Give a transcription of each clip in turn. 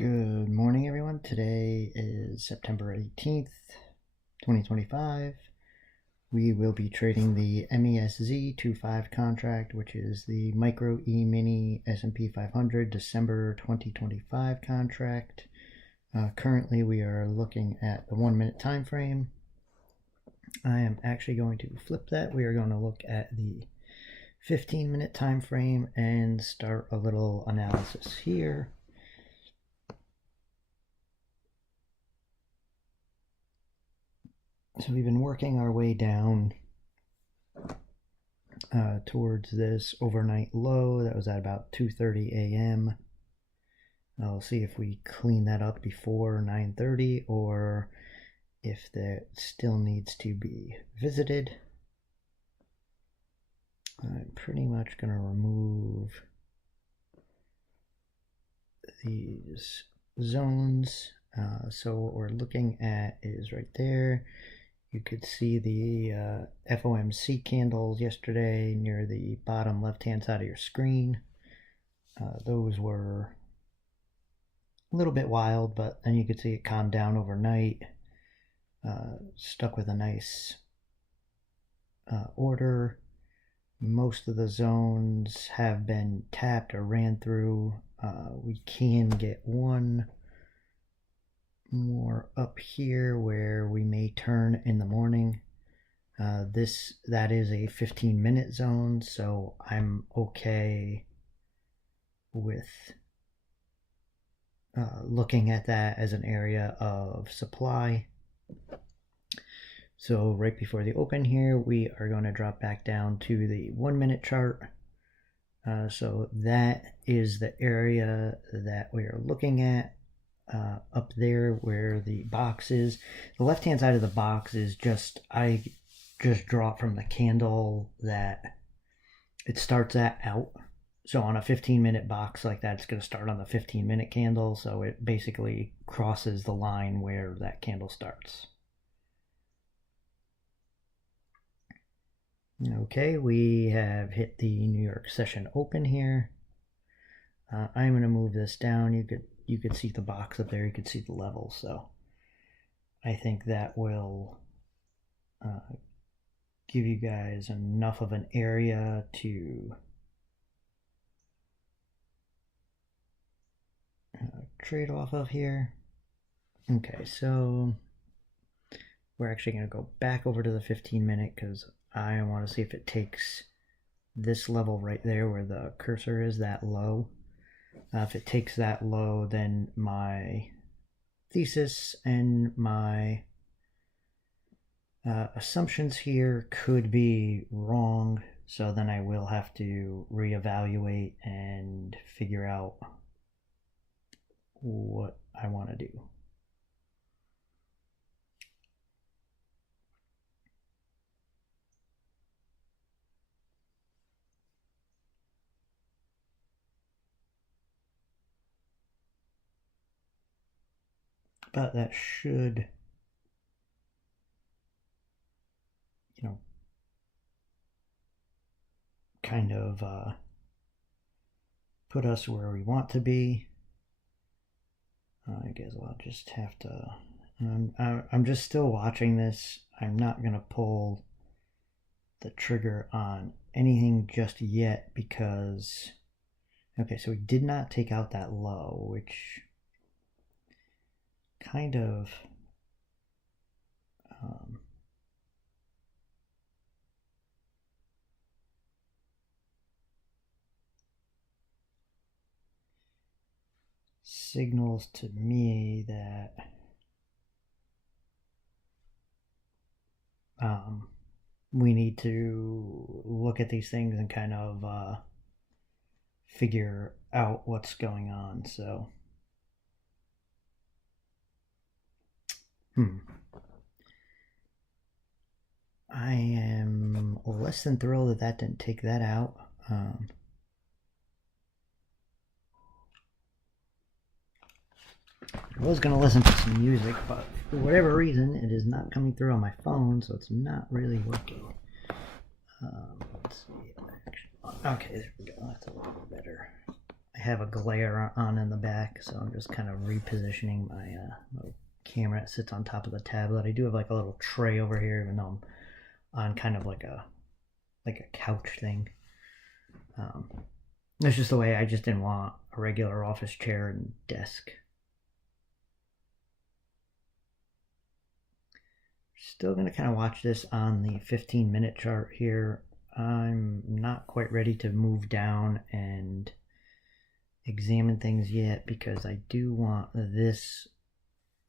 Good morning, everyone. Today is September 18th, 2025. We will be trading the MESZ25 contract, which is the Micro E-mini S&P 500 December 2025 contract. Currently, we are looking at the 1 minute time frame. I am actually going to flip that. We are going to look at the 15-minute time frame and start a little analysis here. So we've been working our way down towards this overnight low that was at about 2:30 a.m. I'll see if we clean that up before 9:30 or if that still needs to be visited. I'm pretty much going to remove these zones. So what we're looking at is right there. You could see the FOMC candles yesterday near the bottom left-hand side of your screen. Those were a little bit wild, but then you could see it calm down overnight. Stuck with a nice order. Most of the zones have been tapped or ran through. We can get one more up here where we may turn in the morning. That is a 15-minute zone, so I'm okay with looking at that as an area of supply. So right before the open here, we are going to drop back down to the 1 minute chart. So that is the area that we are looking at. Up there where the box is. The left-hand side of the box is I just draw from the candle that it starts at out. So on a 15-minute box like that, it's going to start on the 15-minute candle. So it basically crosses the line where that candle starts. Okay, we have hit the New York session open here. I'm going to move this down. You could see the box up there, you could see the level, so I think that will give you guys enough of an area to trade off of here. Okay, so we're actually going to go back over to the 15-minute because I want to see if it takes this level right there where the cursor is, that low. If it takes that low, then my thesis and my assumptions here could be wrong, so then I will have to reevaluate and figure out what I want to do. But that should, kind of put us where we want to be. I guess I'll just have to, I'm just still watching this. I'm not going to pull the trigger on anything just yet because, okay, so we did not take out that low, which kind of signals to me that we need to look at these things and kind of figure out what's going on. So I am less than thrilled that didn't take that out. I was going to listen to some music, but for whatever reason, it is not coming through on my phone, so it's not really working. Let's see. Okay, there we go. That's a little bit better. I I have a glare on in the back, so I'm just kind of repositioning my little camera. It sits on top of the tablet. I do have like a little tray over here, even though I'm on kind of like a couch thing. That's just the way. I just didn't want a regular office chair and desk. Still going to kind of watch this on the 15-minute chart here. I'm not quite ready to move down and examine things yet because I do want this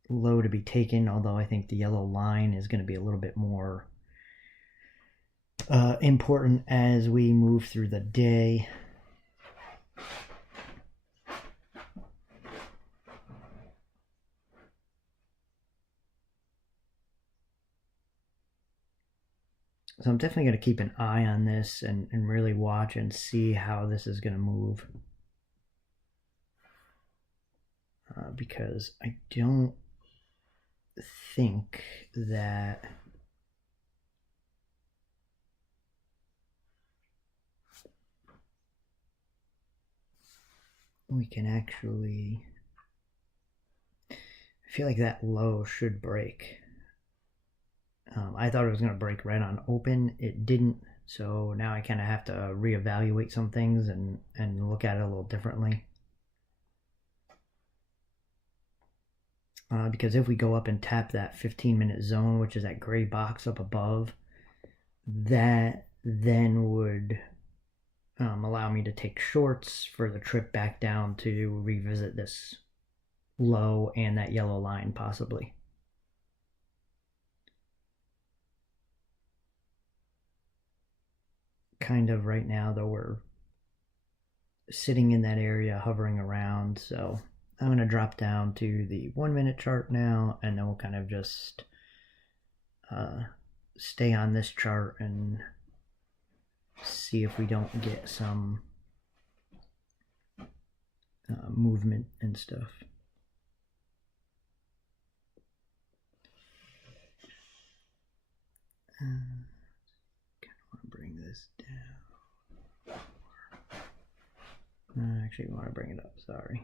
low to be taken, although I think the yellow line is going to be a little bit more important as we move through the day. So I'm definitely going to keep an eye on this and really watch and see how this is going to move. Because I don't think that we can actually... I feel like that low should break. I thought it was going to break right on open. It didn't. So now I kind of have to reevaluate some things and look at it a little differently. Because if we go up and tap that 15-minute zone, which is that gray box up above, that then would allow me to take shorts for the trip back down to revisit this low and that yellow line possibly. Kind of right now, though, we're sitting in that area, hovering around. So I'm going to drop down to the 1-minute chart now, and then we'll kind of just stay on this chart and see if we don't get some movement and stuff. Bring this down. I actually want to bring it up, sorry.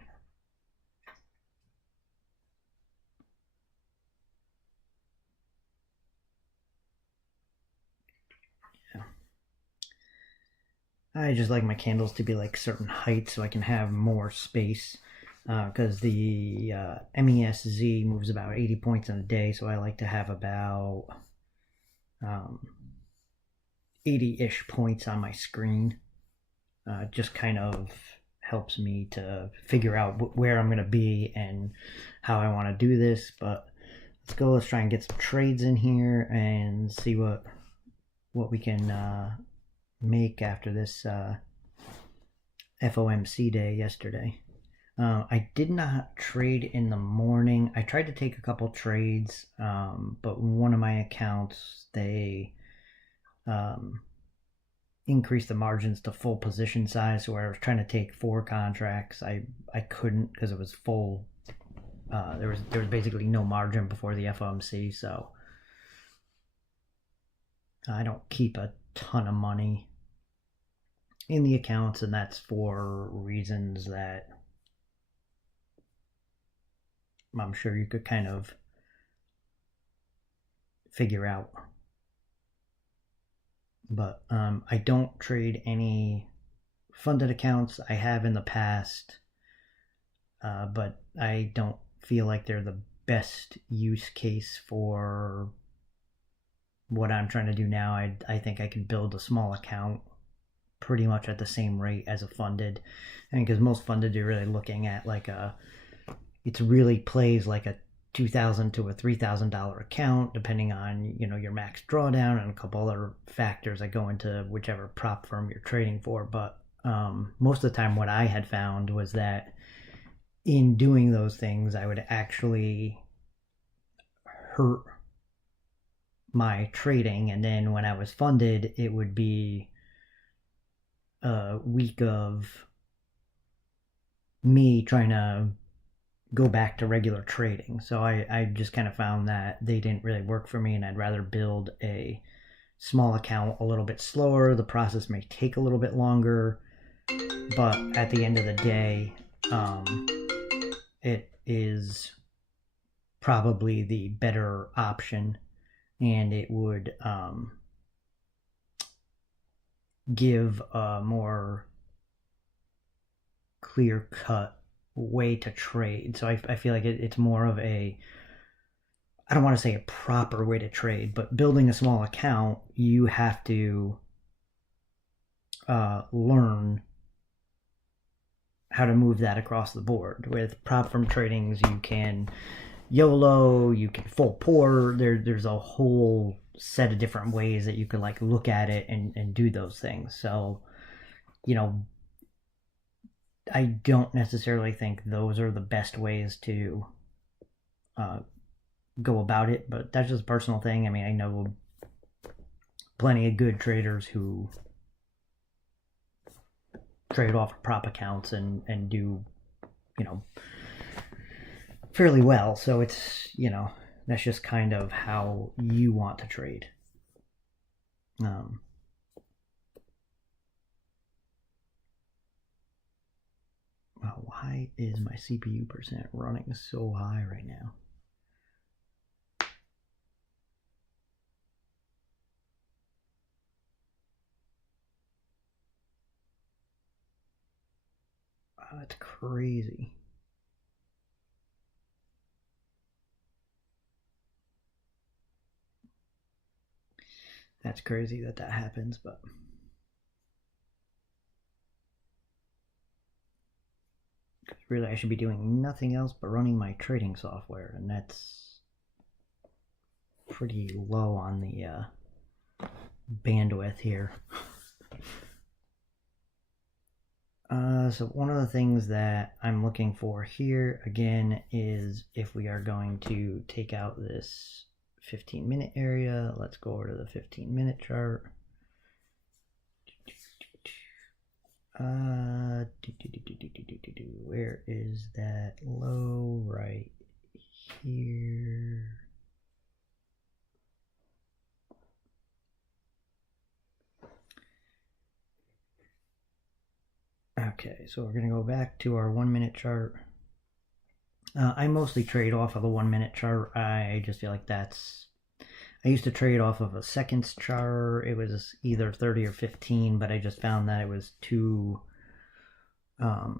Yeah. I just like my candles to be like certain heights so I can have more space. Because the MESZ moves about 80 points in a day, so I like to have about 80-ish points on my screen. Just kind of helps me to figure out where I'm going to be and how I want to do this. But let's go. Let's try and get some trades in here and see what we can make after this FOMC day yesterday. I did not trade in the morning. I tried to take a couple trades, but one of my accounts, they increased the margins to full position size. So where I was trying to take 4 contracts, I couldn't because it was full. There was basically no margin before the FOMC, so I don't keep a ton of money in the accounts, and that's for reasons that I'm sure you could kind of figure out. But I don't trade any funded accounts. I have in the past, but I don't feel like they're the best use case for what I'm trying to do now. I think I can build a small account pretty much at the same rate as a funded. And because most funded, you're really looking at like it really plays like a $2,000 to a $3,000 account, depending on your max drawdown and a couple other factors that go into whichever prop firm you're trading for. But most of the time, what I had found was that in doing those things, I would actually hurt my trading, and then when I was funded, it would be a week of me trying to go back to regular trading. So I just kind of found that they didn't really work for me, and I'd rather build a small account a little bit slower. The process may take a little bit longer, but at the end of the day, it is probably the better option, and it would give a more clear cut way to trade. So I feel like it's more of a, I don't want to say a proper way to trade, but building a small account, you have to learn how to move that across the board. With prop firm tradings, you can YOLO, you can full pour. There's a whole set of different ways that you can like look at it and do those things. So, you know, I don't necessarily think those are the best ways to go about it, but that's just a personal thing. I mean, I know plenty of good traders who trade off of prop accounts and do, you know, fairly well. So it's, you know, that's just kind of how you want to trade. Wow, why is my CPU percent running so high right now? Oh, that's crazy. That's crazy that that happens, but really I should be doing nothing else but running my trading software, and that's pretty low on the bandwidth here. So one of the things that I'm looking for here again is if we are going to take out this 15-minute area. Let's go over to the 15-minute chart. Where is that low? Right here. Okay, so we're going to go back to our 1-minute chart. I mostly trade off of a 1-minute chart. I just feel like that's, I used to trade off of a seconds chart. It was either 30 or 15, but I just found that it was too, not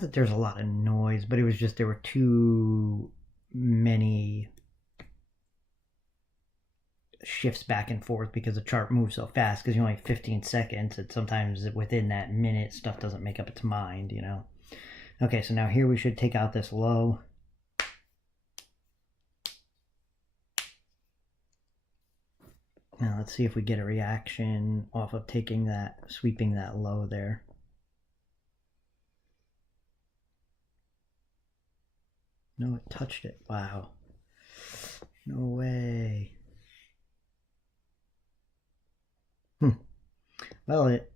that there's a lot of noise, but it was just, there were too many shifts back and forth because the chart moves so fast, because you only have 15 seconds, and sometimes within that minute stuff doesn't make up its mind, you know. Okay, so now here we should take out this low. Now let's see if we get a reaction off of taking that, sweeping that low there. No, it touched it. Wow. No way. Well, it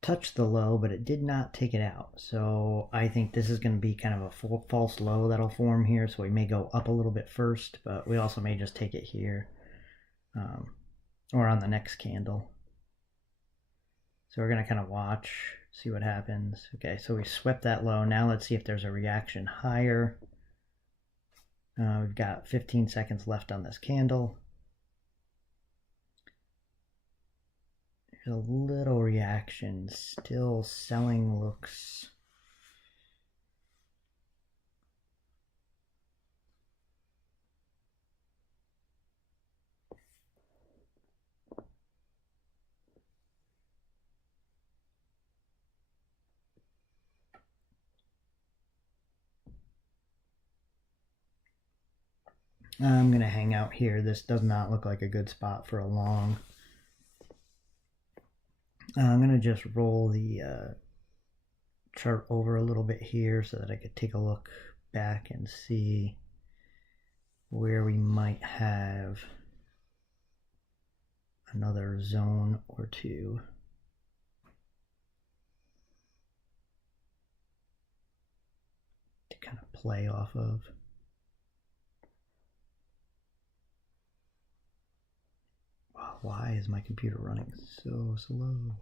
touched the low, but it did not take it out. So I think this is going to be kind of a false low that'll form here. So we may go up a little bit first, but we also may just take it here or on the next candle. So we're going to kind of watch, see what happens. Okay, so we swept that low. Now let's see if there's a reaction higher. We've got 15 seconds left on this candle. There's a little reaction. Still selling looks. I'm going to hang out here. This does not look like a good spot for a long. I'm going to just roll the chart over a little bit here so that I could take a look back and see where we might have another zone or two. To kind of play off of. Why is my computer running so slow?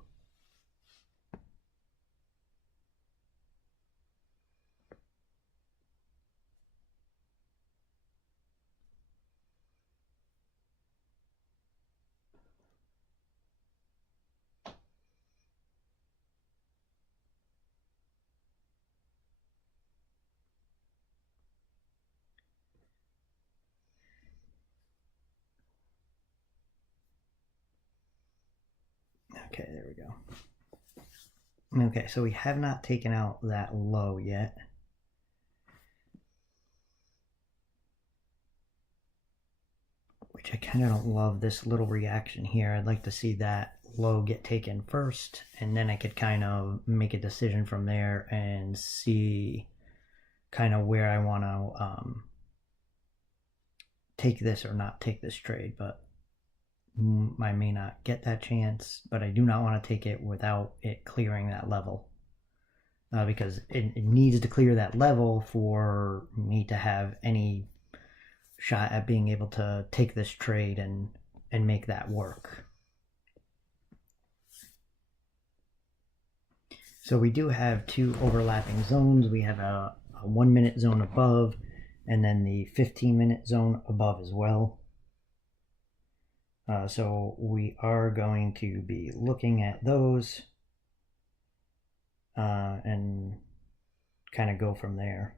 Okay, there we go. Okay, so we have not taken out that low yet. Which I kind of don't love this little reaction here. I'd like to see that low get taken first, and then I could kind of make a decision from there and see kind of where I want to take this or not take this trade. But I may not get that chance, but I do not want to take it without it clearing that level. Because it needs to clear that level for me to have any shot at being able to take this trade and make that work. So we do have two overlapping zones. We have a 1 minute zone above and then the 15-minute zone above as well. So we are going to be looking at those and kind of go from there.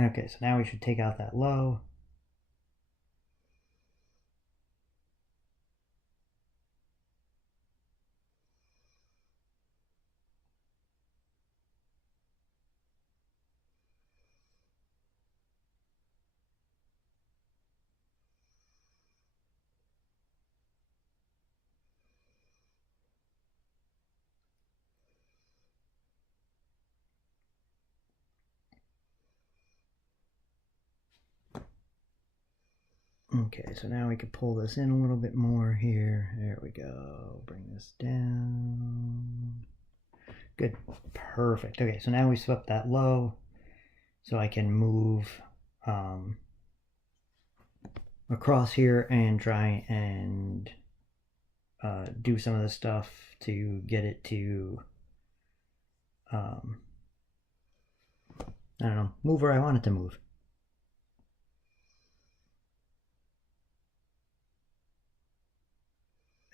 Okay, so now we should take out that low. Okay, so now we can pull this in a little bit more here. There we go. Bring this down. Good. Perfect. Okay, so now we swept that low. So I can move across here and try and do some of the stuff to get it to, I don't know, move where I want it to move.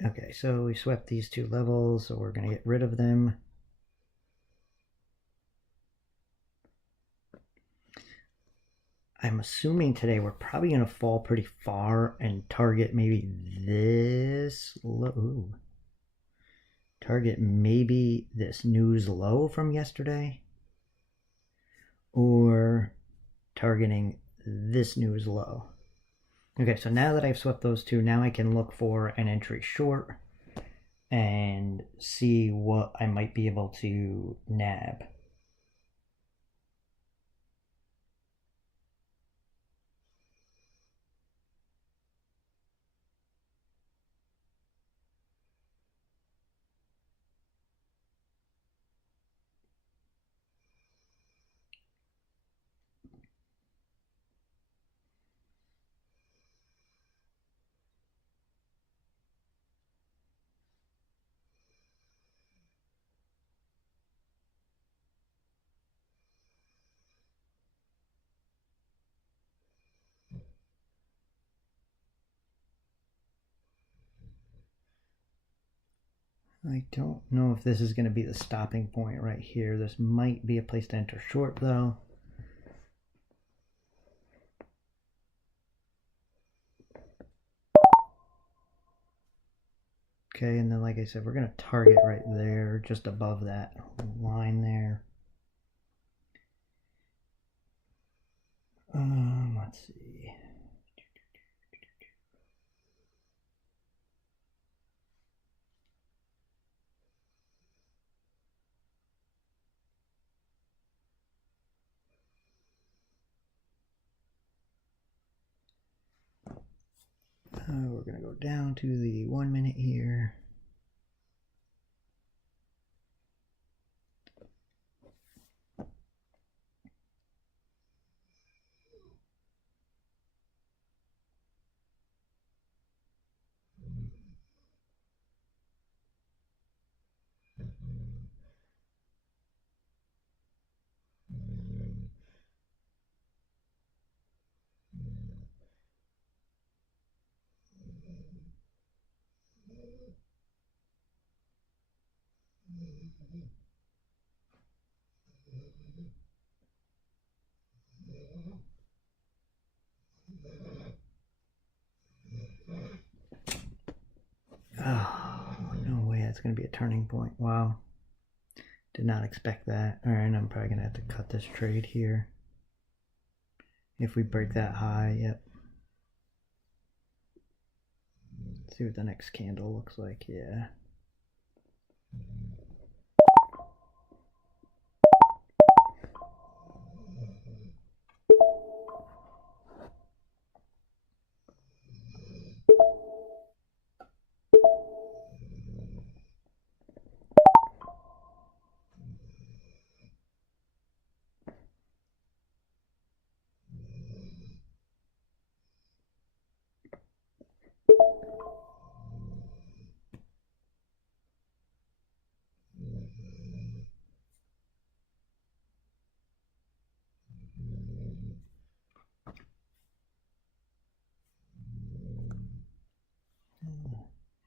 Okay, so we swept these two levels, so we're going to get rid of them. I'm assuming today we're probably going to fall pretty far and target maybe this low. Ooh. Target maybe this news low from yesterday. Or targeting this news low. Okay, so now that I've swept those two, now I can look for an entry short and see what I might be able to nab. I don't know if this is going to be the stopping point right here. This might be a place to enter short though. Okay, and then like I said, we're going to target right there, just above that line there. Let's see. We're going to go down to the 1 minute here. Oh, no way that's going to be a turning point. Wow. Did not expect that. Alright, I'm probably going to have to cut this trade here. If we break that high, yep. Let's see what the next candle looks like. Yeah.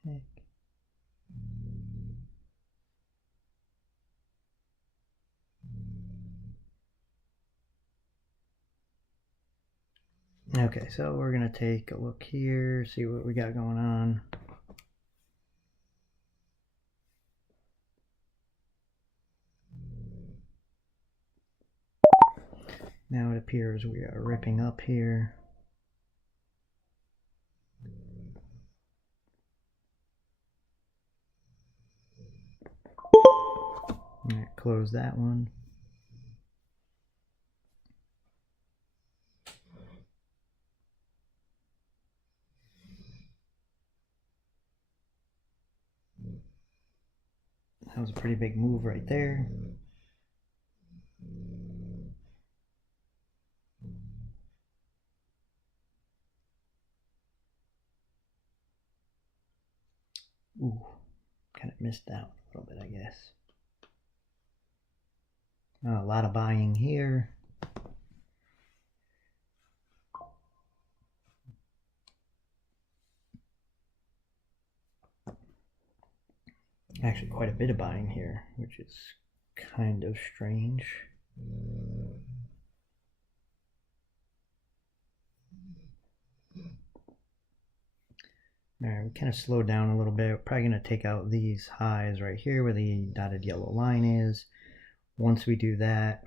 Heck. Okay, so we're going to take a look here, see what we got going on. Now it appears we are ripping up here. Alright, close that one. That was a pretty big move right there. Ooh, kind of missed out a little bit, I guess. A lot of buying here. Actually, quite a bit of buying here, which is kind of strange. Alright, we kind of slowed down a little bit. We're probably going to take out these highs right here where the dotted yellow line is. Once we do that,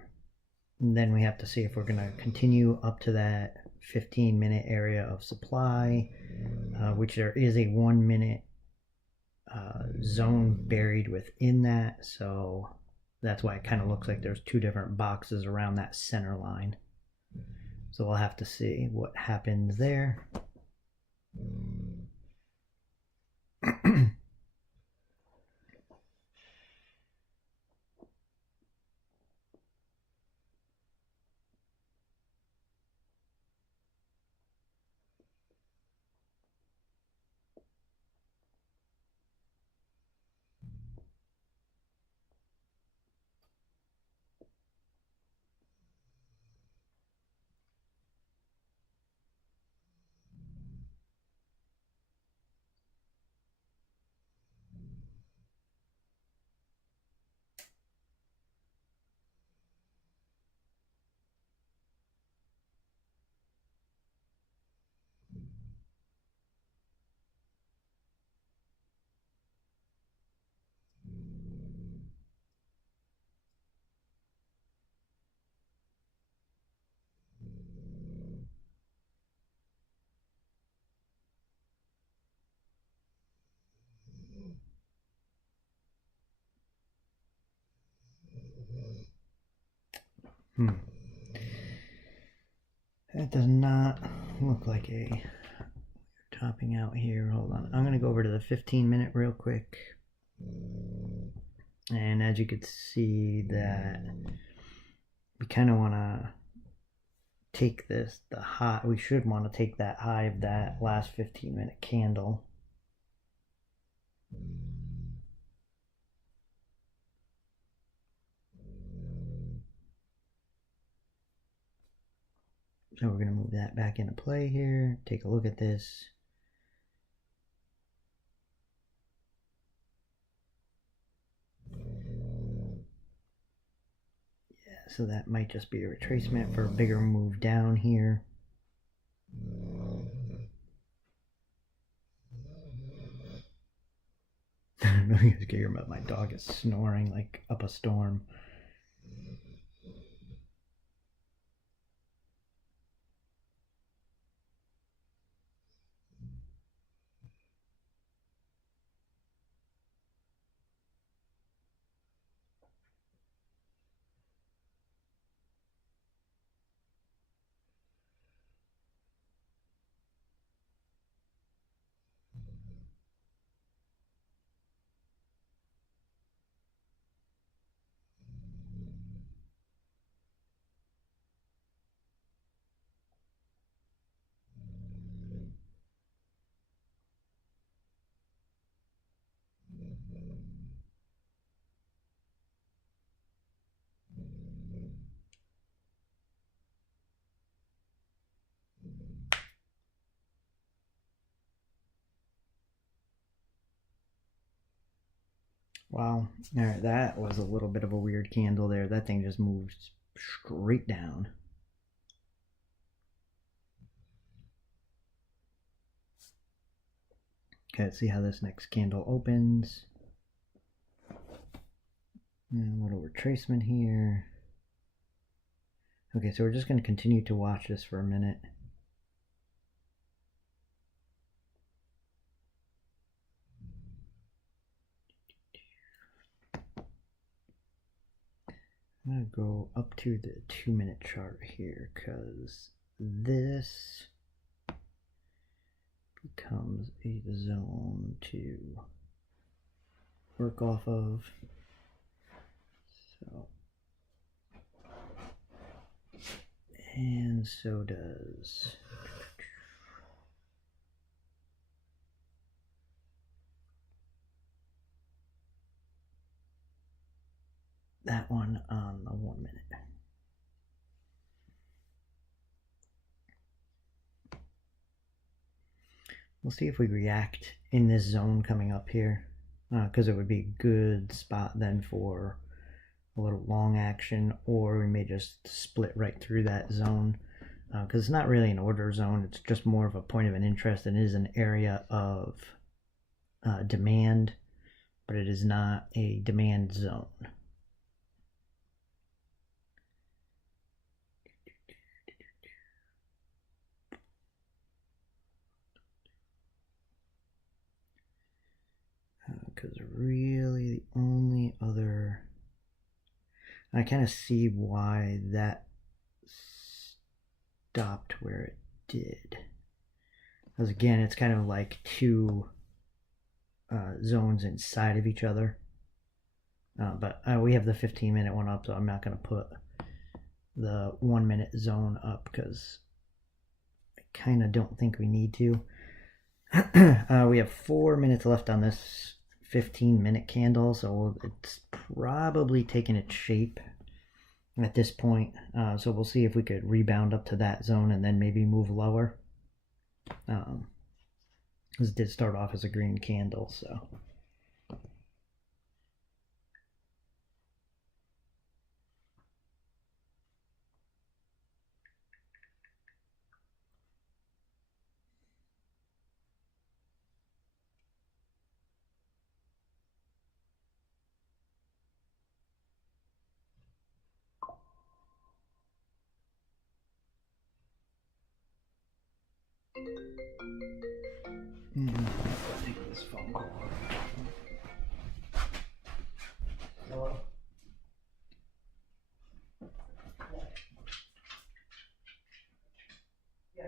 then we have to see if we're going to continue up to that 15-minute area of supply, which there is a 1-minute zone buried within that, so that's why it kind of looks like there's two different boxes around that center line. So we'll have to see what happens there. That does not look like a topping out here. Hold on. I'm going to go over to the 15-minute real quick. And as you can see that we kind of want to take this, the high, we should want to take that high of that last 15-minute candle. So we're going to move that back into play here. Take a look at this. So that might just be a retracement for a bigger move down here. I don't know if you guys can hear, but my dog is snoring like up a storm. Wow. All right, that was a little bit of a weird candle there. That thing just moved straight down. Okay, let's see how this next candle opens. And a little retracement here. Okay, so we're just going to continue to watch this for a minute. I'm going to go up to the 2-minute chart here because this becomes a zone to work off of. So, and so does that one on the 1 minute. We'll see if we react in this zone coming up here, because it would be a good spot then for a little long action, or we may just split right through that zone, because it's not really an order zone. It's just more of a point of an interest, and it is an area of demand, but it is not a demand zone. Because really the only other, I kind of see why that stopped where it did, because again it's kind of like two zones inside of each other, but we have the 15-minute one up, so I'm not going to put the 1 minute zone up because I kind of don't think we need to. We have 4 minutes left on this 15-minute candle, so it's probably taking its shape at this point. So we'll see if we could rebound up to that zone and then maybe move lower. This did start off as a green candle, so. Take this phone call. Hello? Yeah.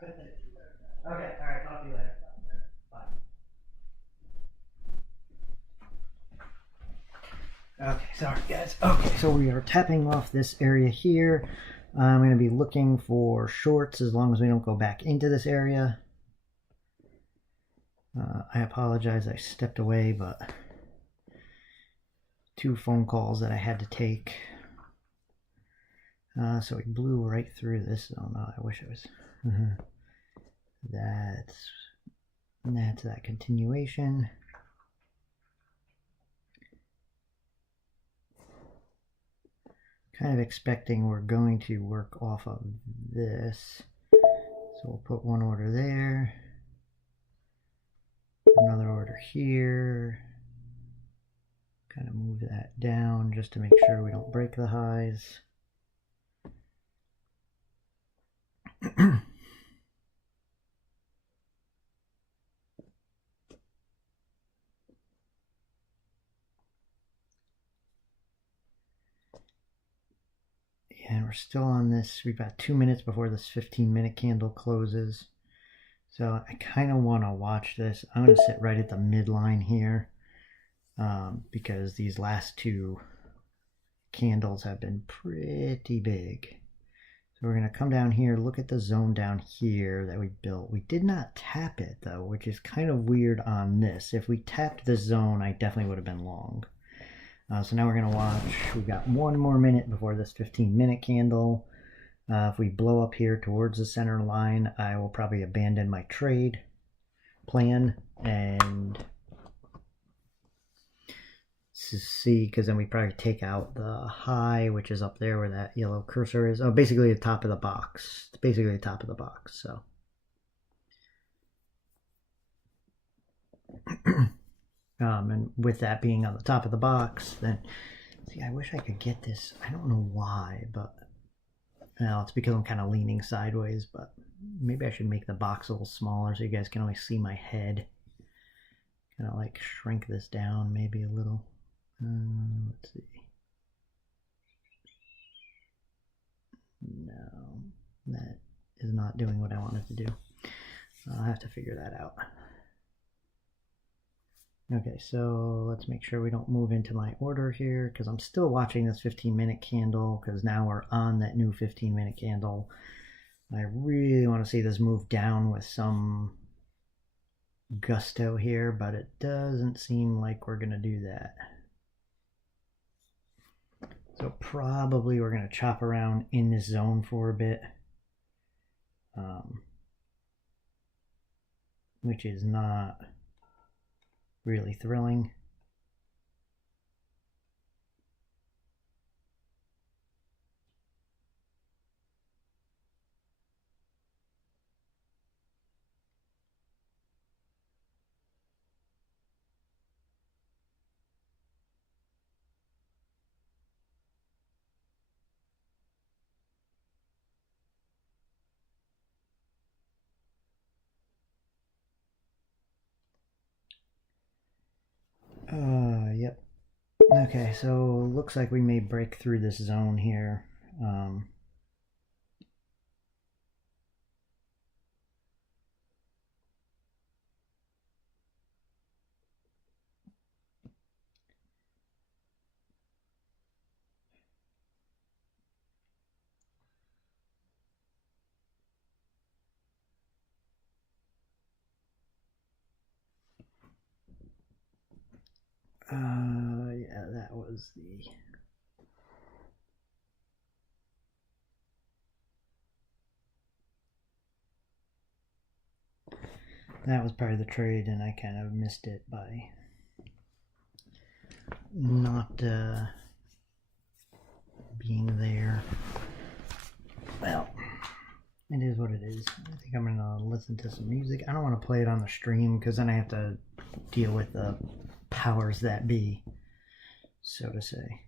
Okay, all right, talk to you later. Bye. Okay, sorry guys. Okay, so we are tapping off this area here. I'm going to be looking for shorts as long as we don't go back into this area. I apologize, I stepped away, but 2 phone calls that I had to take. So we blew right through this. Oh no, I wish I was. That's that continuation. Kind of expecting we're going to work off of this. So we'll put one order there, another order here, kind of move that down just to make sure we don't break the highs. And we're still on this. We've got 2 minutes before this 15-minute candle closes. So I kind of want to watch this. I'm going to sit right at the midline here because these last 2 candles have been pretty big. So we're going to come down here, look at the zone down here that we built. We did not tap it though, which is kind of weird on this. If we tapped this zone, I definitely would have been long. So now we're going to watch. We've got 1 more minute before this 15-minute candle. If we blow up here towards the center line, I will probably abandon my trade plan and see, because then we probably take out the high, which is up there where that yellow cursor is. Oh, basically the top of the box. It's basically the top of the box. So and with that being on the top of the box, then see, I wish I could get this. I don't know why, but now it's because I'm kind of leaning sideways. But maybe I should make the box a little smaller so you guys can only see my head. Kind of like shrink this down maybe a little. Let's see. No, that is not doing what I wanted to do. I'll have to figure that out. Okay, so let's make sure we don't move into my order here because I'm still watching this 15-minute candle because now we're on that new 15-minute candle. I really want to see this move down with some gusto here, but it doesn't seem like we're going to do that. So probably we're going to chop around in this zone for a bit, which is not really thrilling. Yep. Okay, so looks like we may break through this zone here. Yeah, that was the... That was part of the trade, and I kind of missed it by not being there. Well, it is what it is. I think I'm going to listen to some music. I don't want to play it on the stream because then I have to deal with the powers that be, so to say.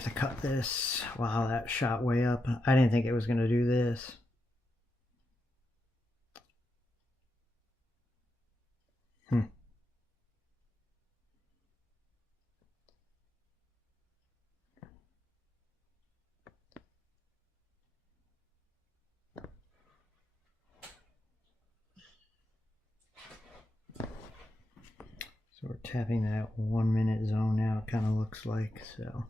have to cut this. Wow, that shot way up. I didn't think it was going to do this. So we're tapping that 1 minute zone now, it kind of looks like. So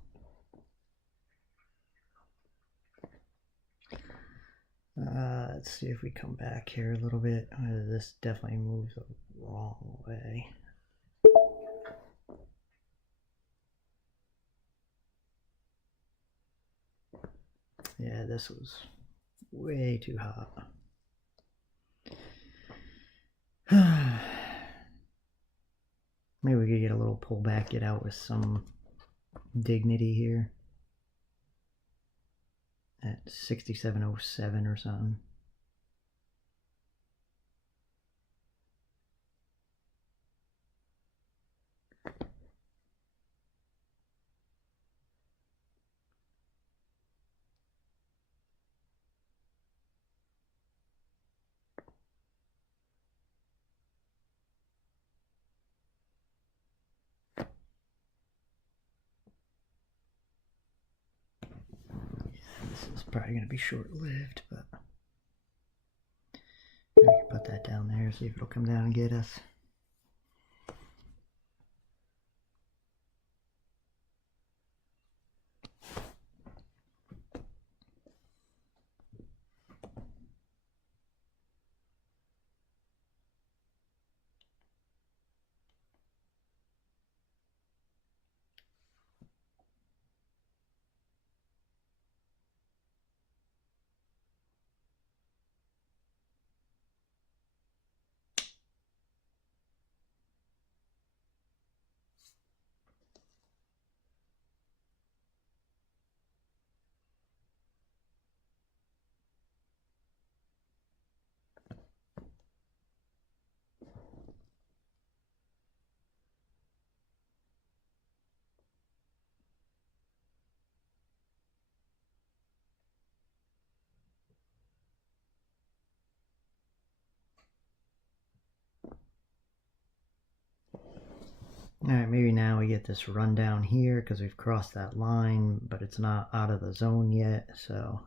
let's see if we come back here a little bit. This definitely moves the wrong way. Yeah, this was way too hot. Maybe we could get a little pullback, get out with some dignity here at 67.07 or something. This is probably going to be short-lived, but we can put that down there, see if it'll come down and get us. Alright, maybe now we get this run down here because we've crossed that line, but it's not out of the zone yet, so.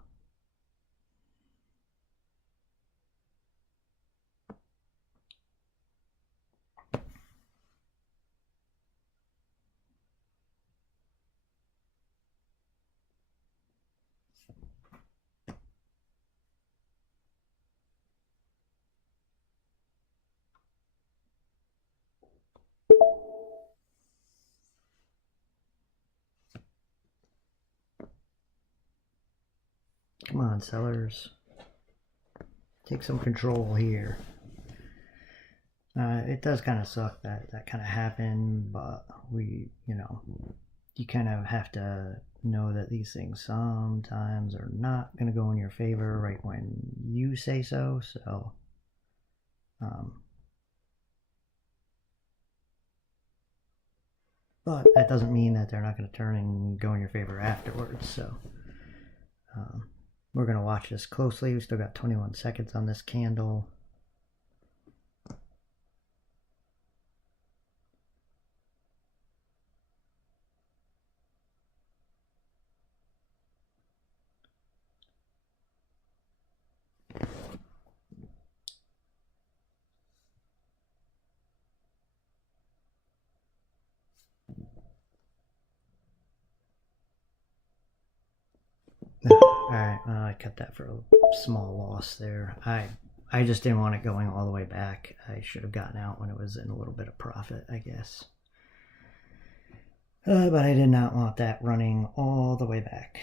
Come on, sellers. Take some control here. It does kind of suck that that kind of happened, but you kind of have to know that these things sometimes are not going to go in your favor right when you say so. So, but that doesn't mean that they're not going to turn and go in your favor afterwards. So, we're going to watch this closely. We still got 21 seconds on this candle. Alright, well, I cut that for a small loss there. I just didn't want it going all the way back. I should have gotten out when it was in a little bit of profit, I guess. But I did not want that running all the way back.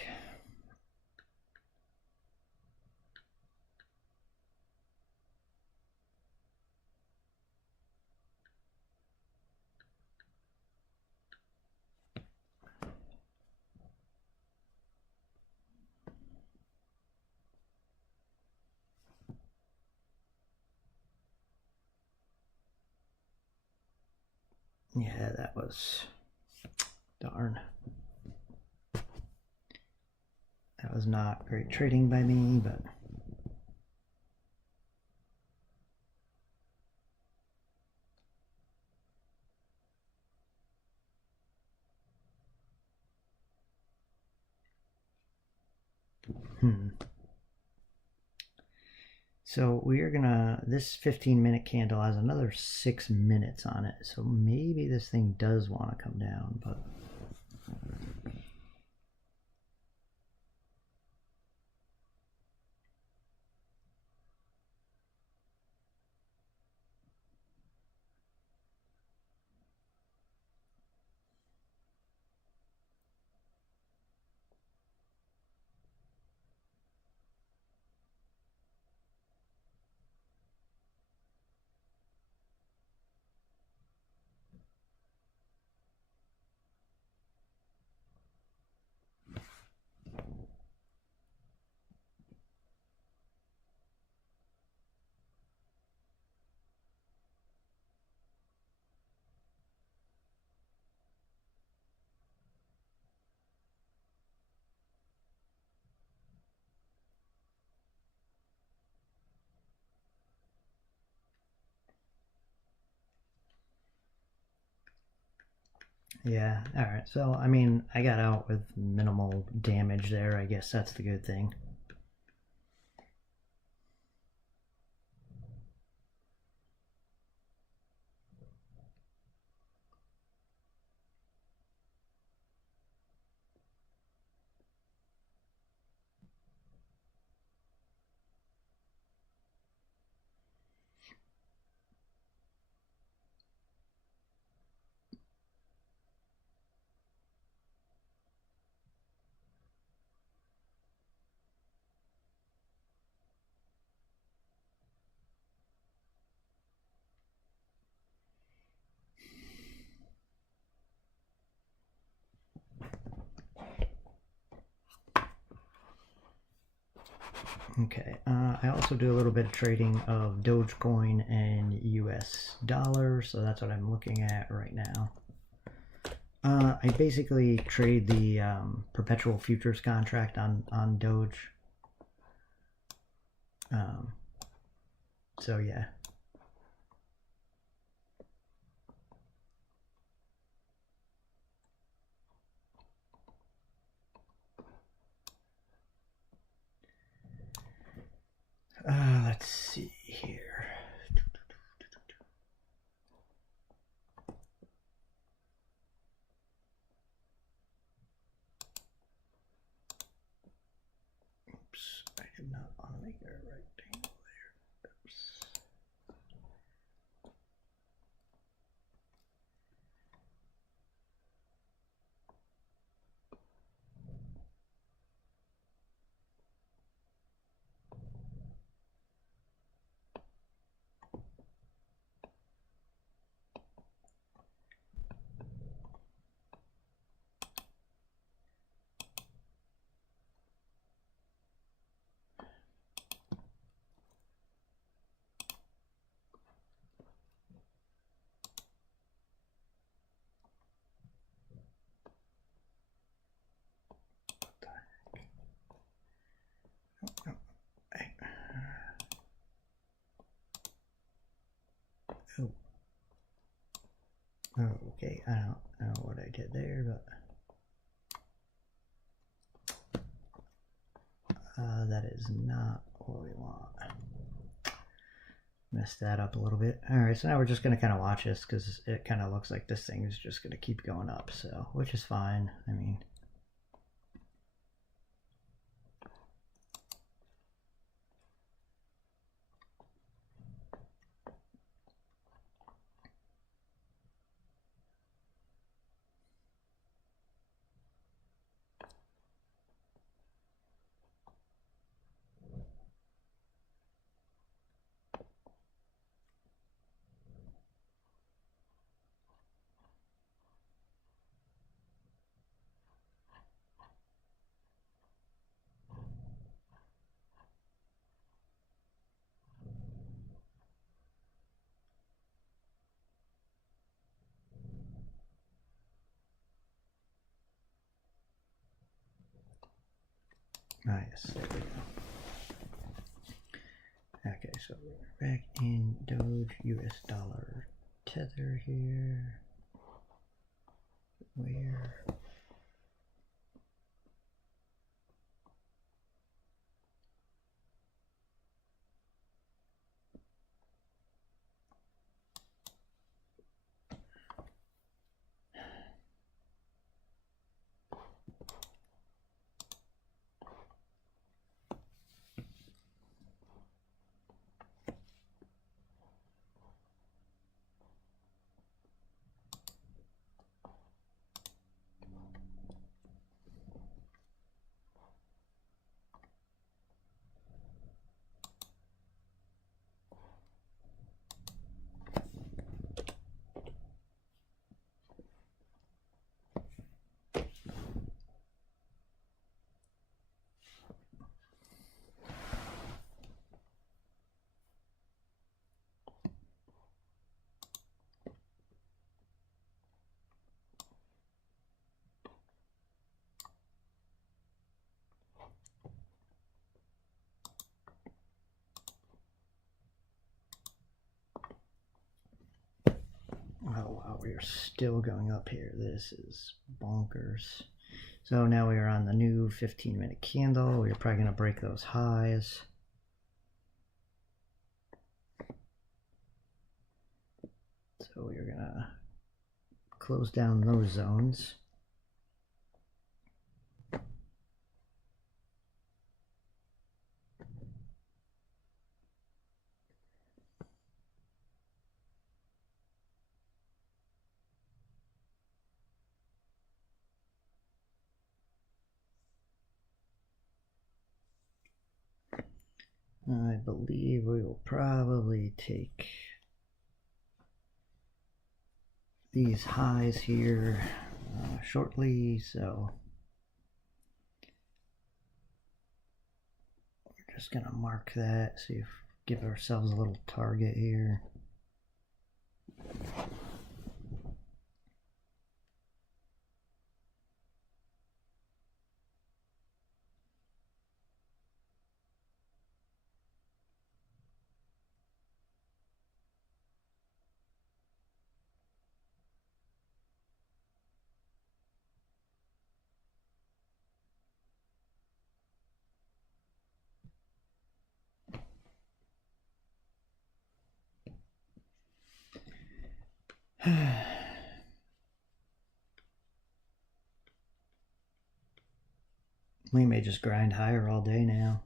Yeah, that was darn. That was not great trading by me, but So we are gonna, this 15-minute candle has another 6 minutes on it. So maybe this thing does want to come down, but yeah, all right. So, I mean, I got out with minimal damage there. I guess that's the good thing. Okay, I also do a little bit of trading of Dogecoin and US dollars, so that's what I'm looking at right now. I basically trade the perpetual futures contract on Doge. So yeah. Let's see here. Oops, I did not want to make a rectangle there. Oops. Oh. Oh, okay. I don't know what I did there, but that is not what we want. Messed that up a little bit. All right, so now we're just going to kind of watch this because it kind of looks like this thing is just going to keep going up, so which is fine. I mean, Nice. There we go. Okay, so we're back in Doge US dollar tether here. Where? Oh wow, we are still going up here. This is bonkers. So now we are on the new 15-minute candle. We're probably going to break those highs. So we're going to close down those zones. I believe we will probably take these highs here shortly, so we're just gonna mark that, see if give ourselves a little target here. We may just grind higher all day now.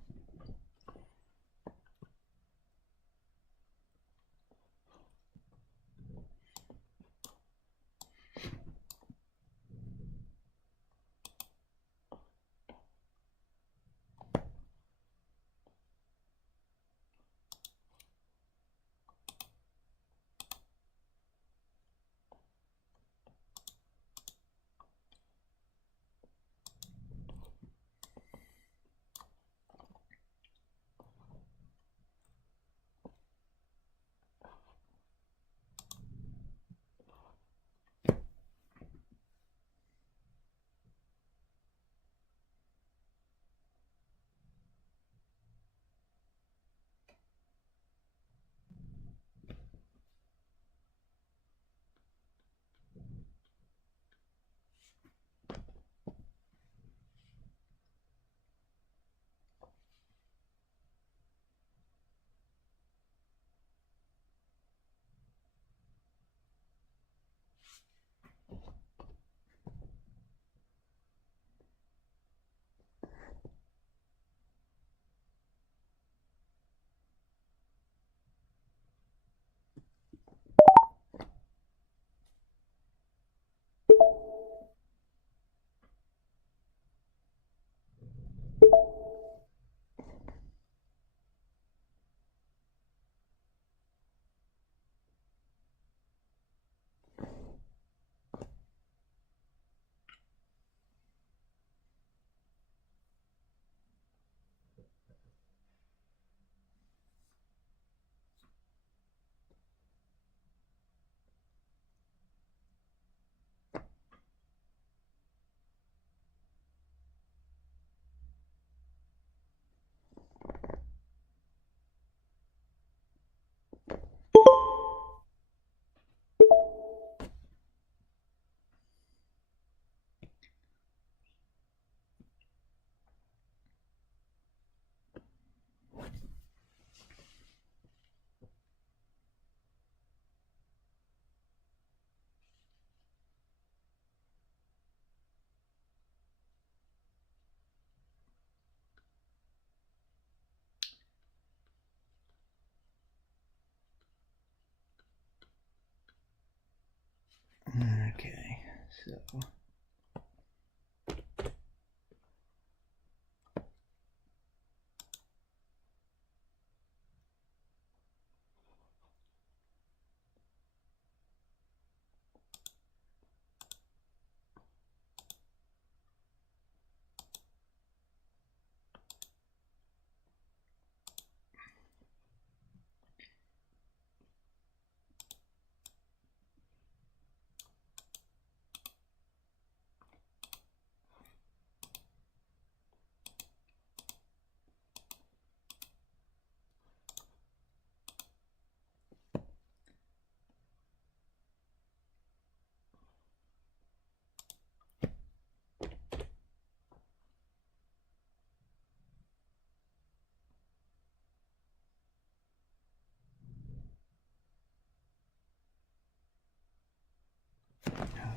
Okay, so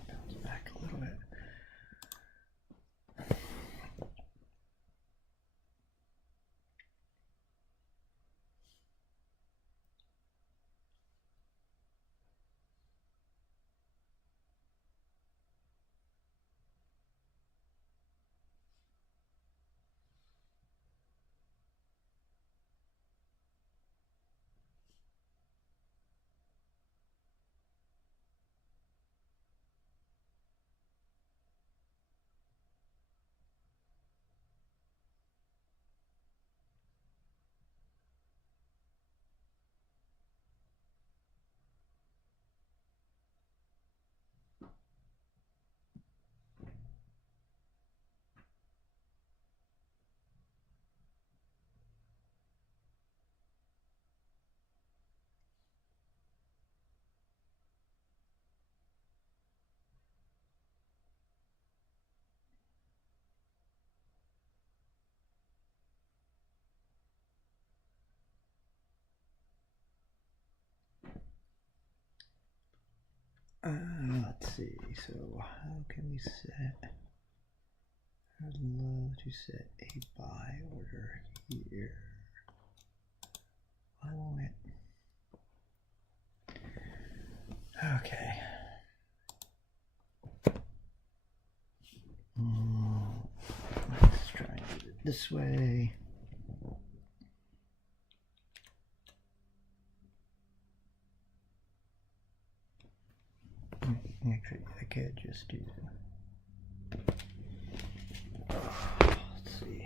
bounce back a little bit. Let's see. So how can we set? I'd love to set a buy order here. Why won't it? Okay. Let's try and do it this way. Actually, I could just do. Let's see.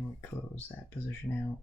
We close that position out.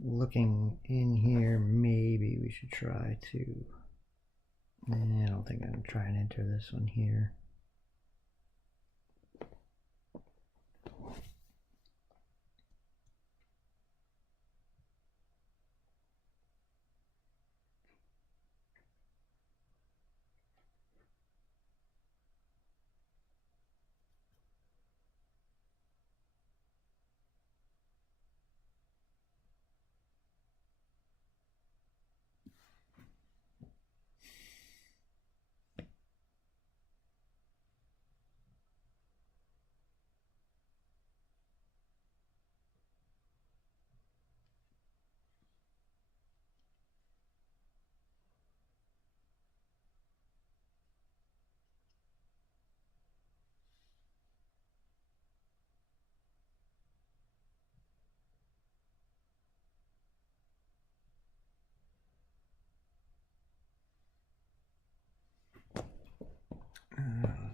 Looking in here, maybe we should try to. I don't think I'm going to try and enter this one here.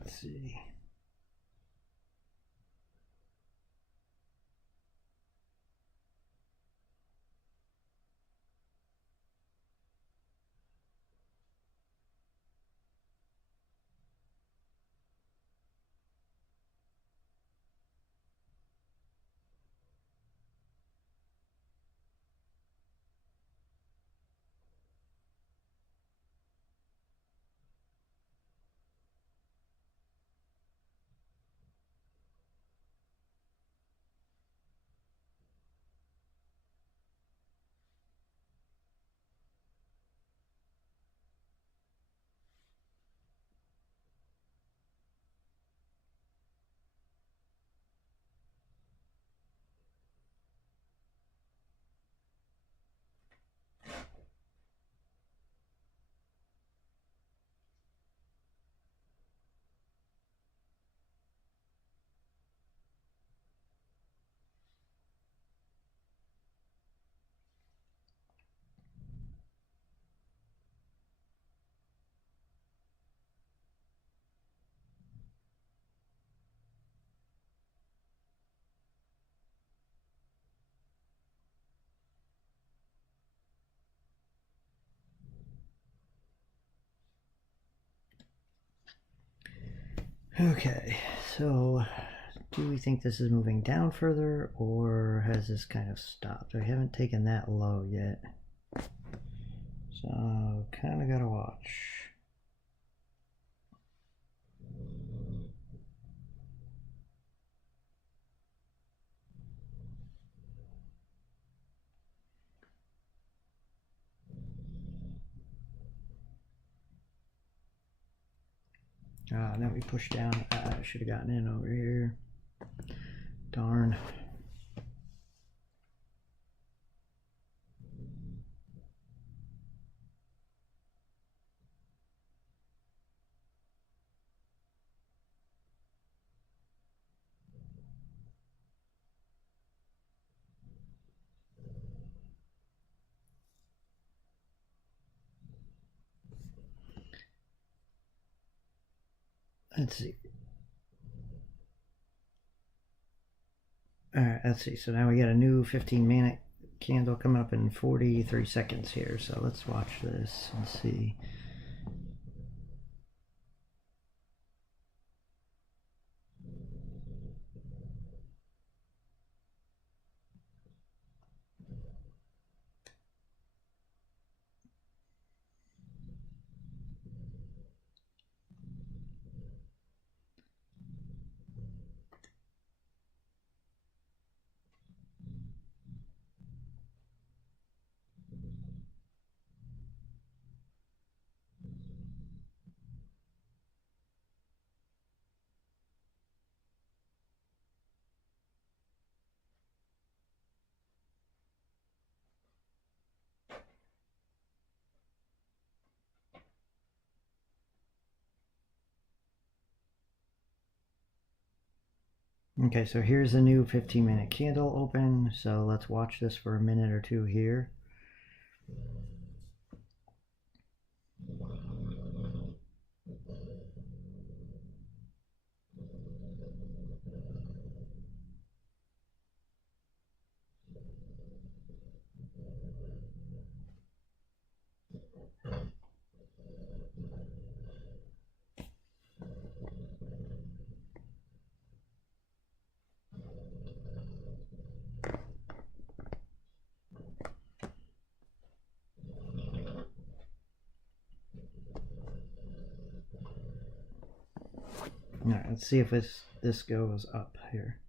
Let's see. Okay, so do we think this is moving down further, or has this kind of stopped? I haven't taken that low yet, so kind of gotta watch. Now we push down. I should have gotten in over here. Darn. Let's see. All right, let's see. So now we got a new 15-minute candle coming up in 43 seconds here. So let's watch this and see. Okay, so here's the new 15-minute candle open. So let's watch this for a minute or two here. All right, let's see if this goes up here.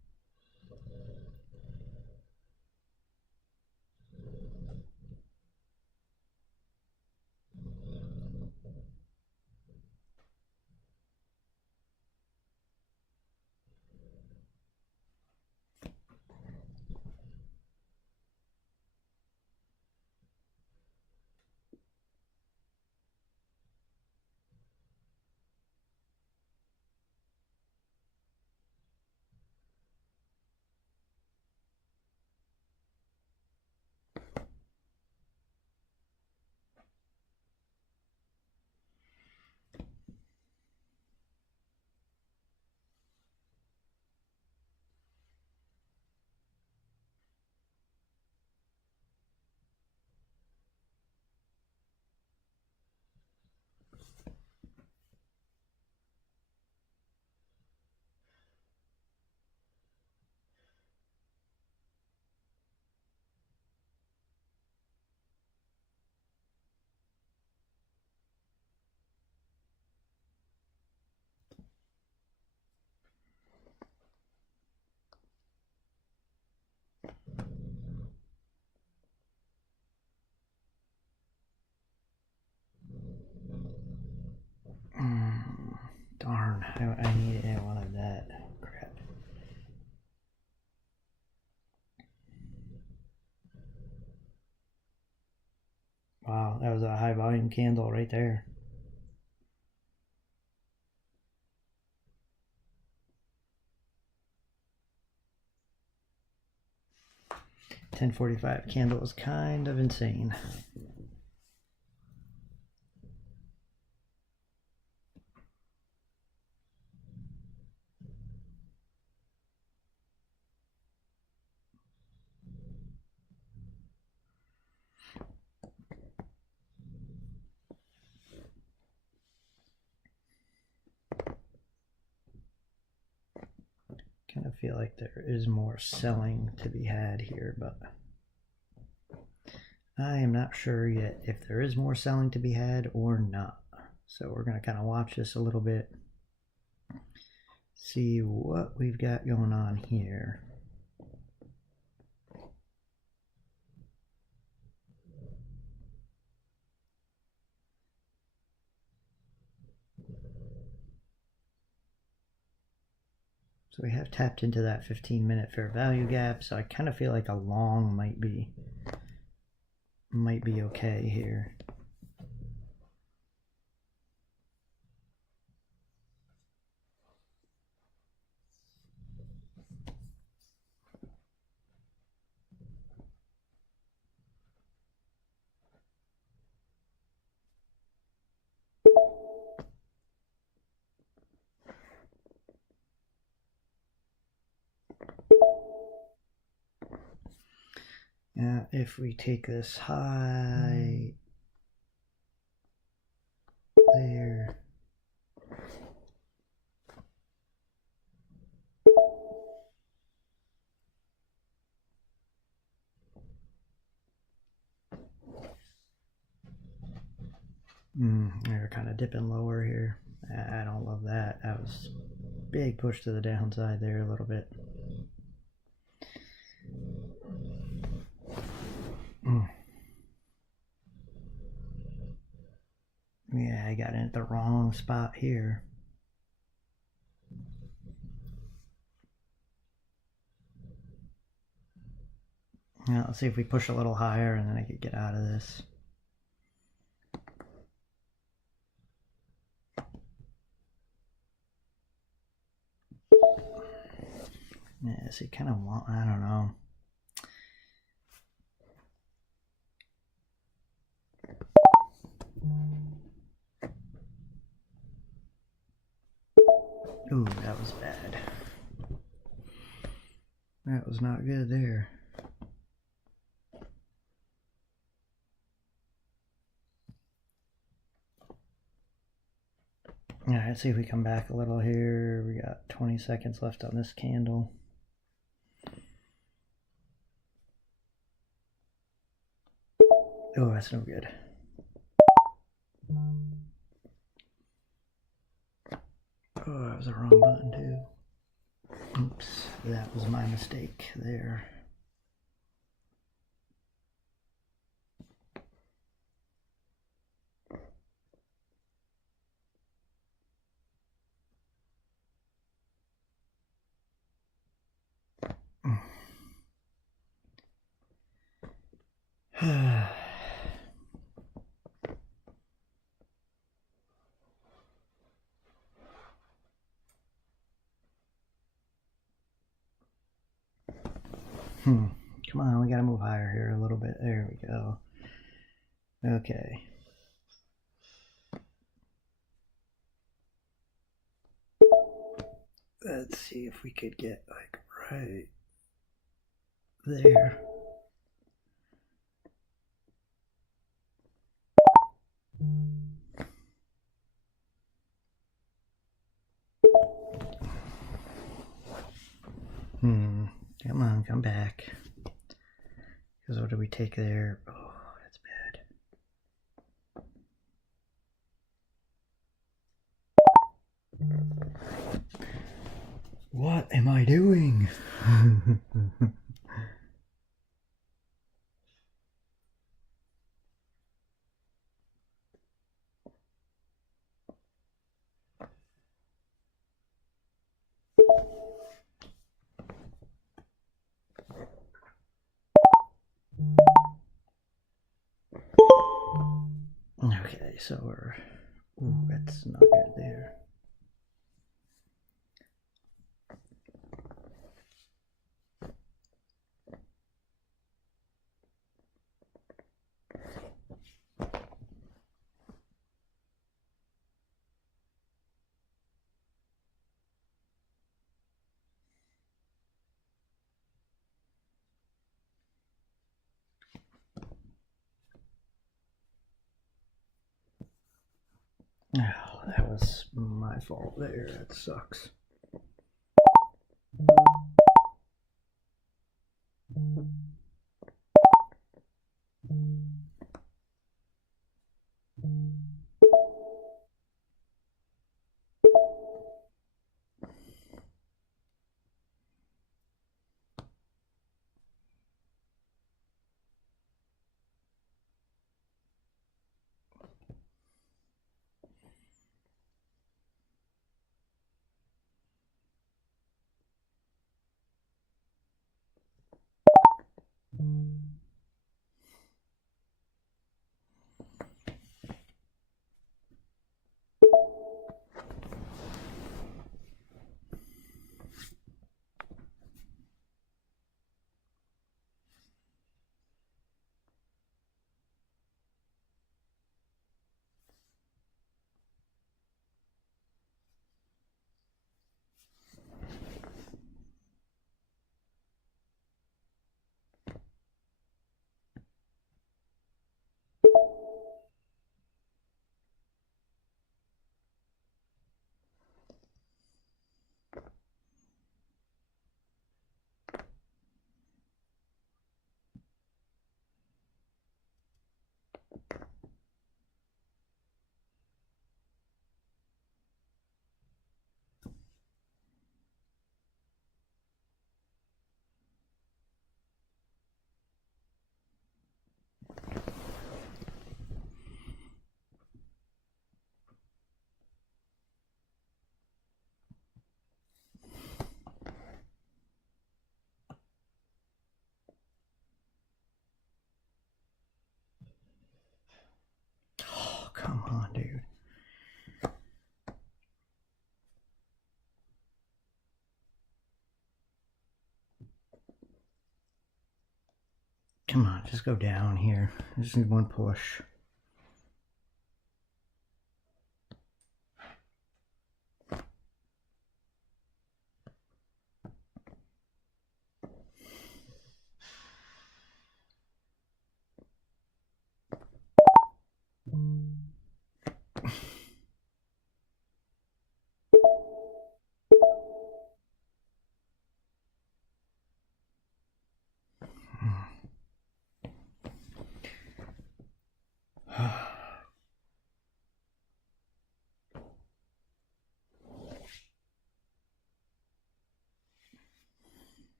Darn, I wanted that. Crap. Wow, that was a high volume candle right there. $10.45 candle is kind of insane. Kind of feel like there is more selling to be had here, but I am not sure yet if there is more selling to be had or not. So we're going to kind of watch this a little bit, see what we've got going on here. So we have tapped into that 15-minute fair value gap, so I kind of feel like a long might be okay here. Now, if we take this high there, they're kind of dipping lower here. I don't love that. That was a big push to the downside there a little bit. Yeah, I got in at the wrong spot here. Now, let's see if we push a little higher and then I could get out of this. Yeah, so you kind of want, I don't know. Ooh, that was bad. That was not good there. Alright, let's see if we come back a little here. We got 20 seconds left on this candle. Oh, that's no good. Oh, that was the wrong button too. Oops, that was my mistake there. Come on, we gotta move higher here a little bit. There we go. Okay. Let's see if we could get like right there. Come on, come back. Because what did we take there? Oh, that's bad. What am I doing? Okay, so we're... Ooh, that's not good there. Oh, that was my fault there. That sucks. Oh, come on, dude. Come on, just go down here. I just need one push.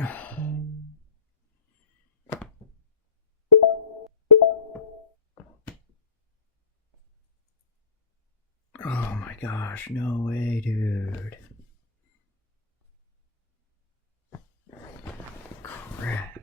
Oh my gosh, no way, dude. Crap.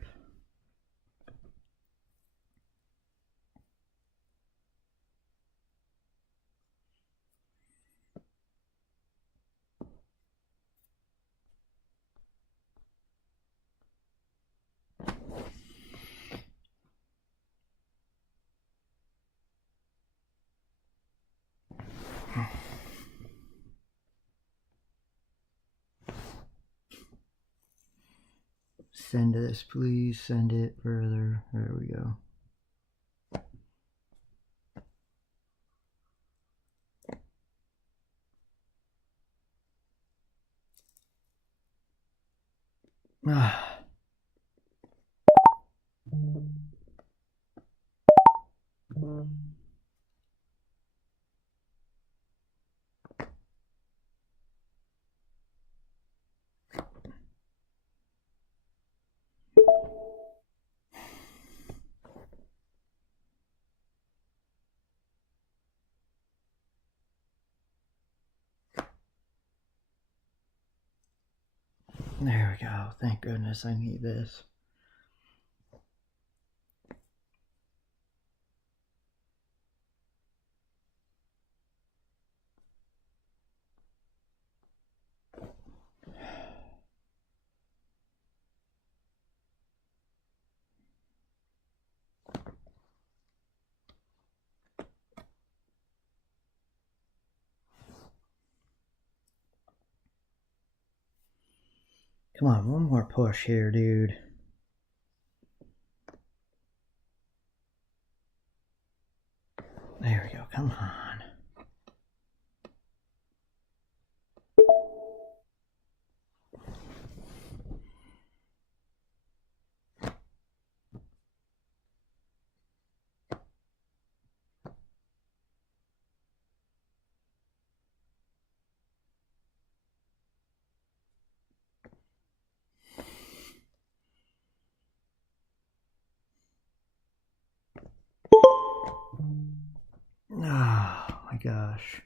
Send this, please. Send it further. There we go. Ah. There we go. Thank goodness I need this. Come on, one more push here, dude. There we go. Come on. Oh my gosh.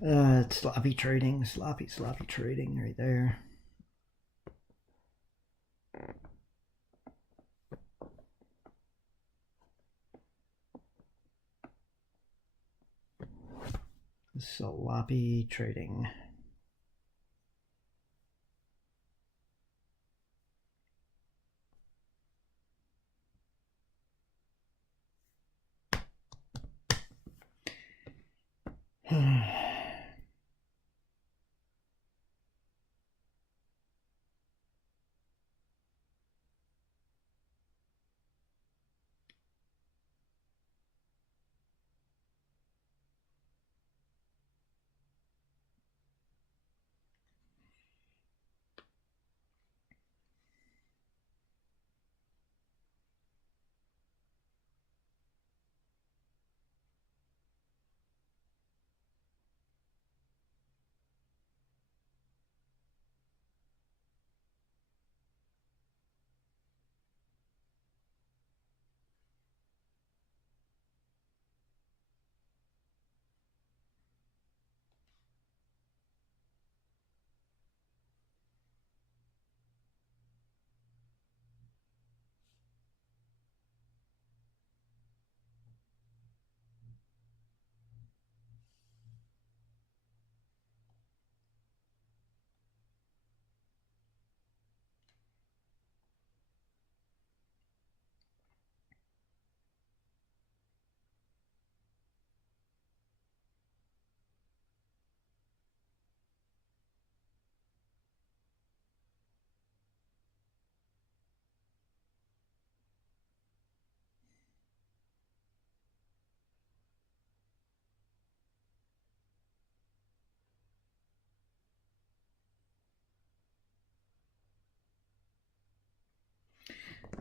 It's sloppy trading, sloppy trading right there. Sloppy trading.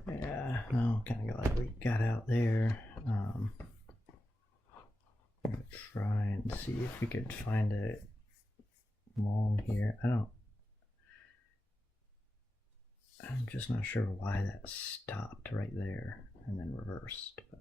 Yeah, I'll kind of glad we got out there. I'm gonna try and see if we could find it long here. I'm just not sure why that stopped right there and then reversed. But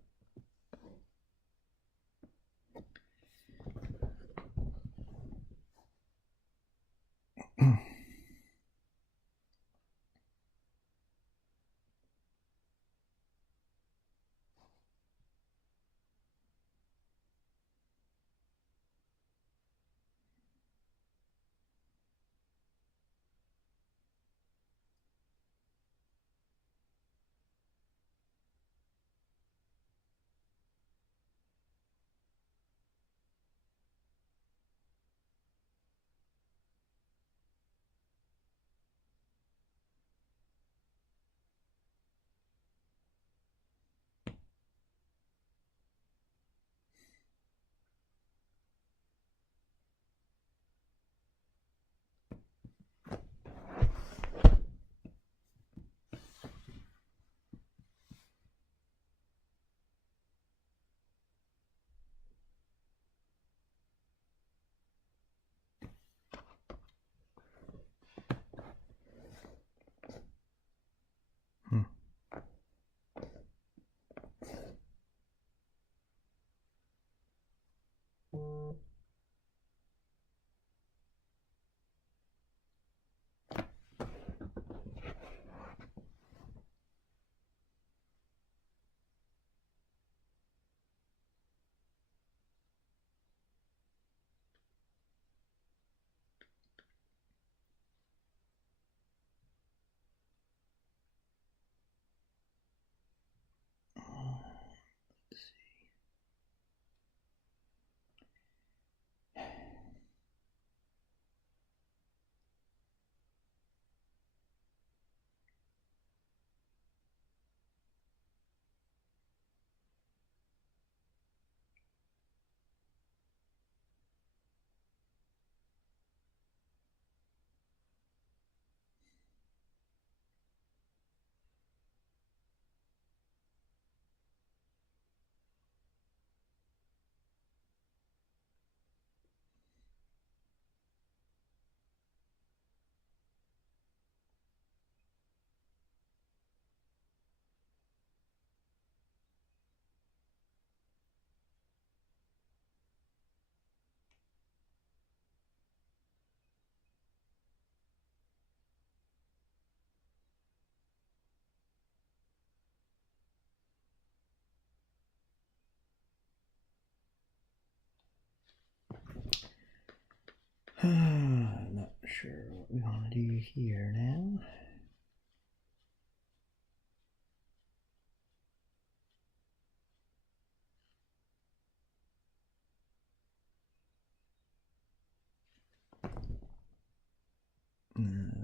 not sure what we want to do here now.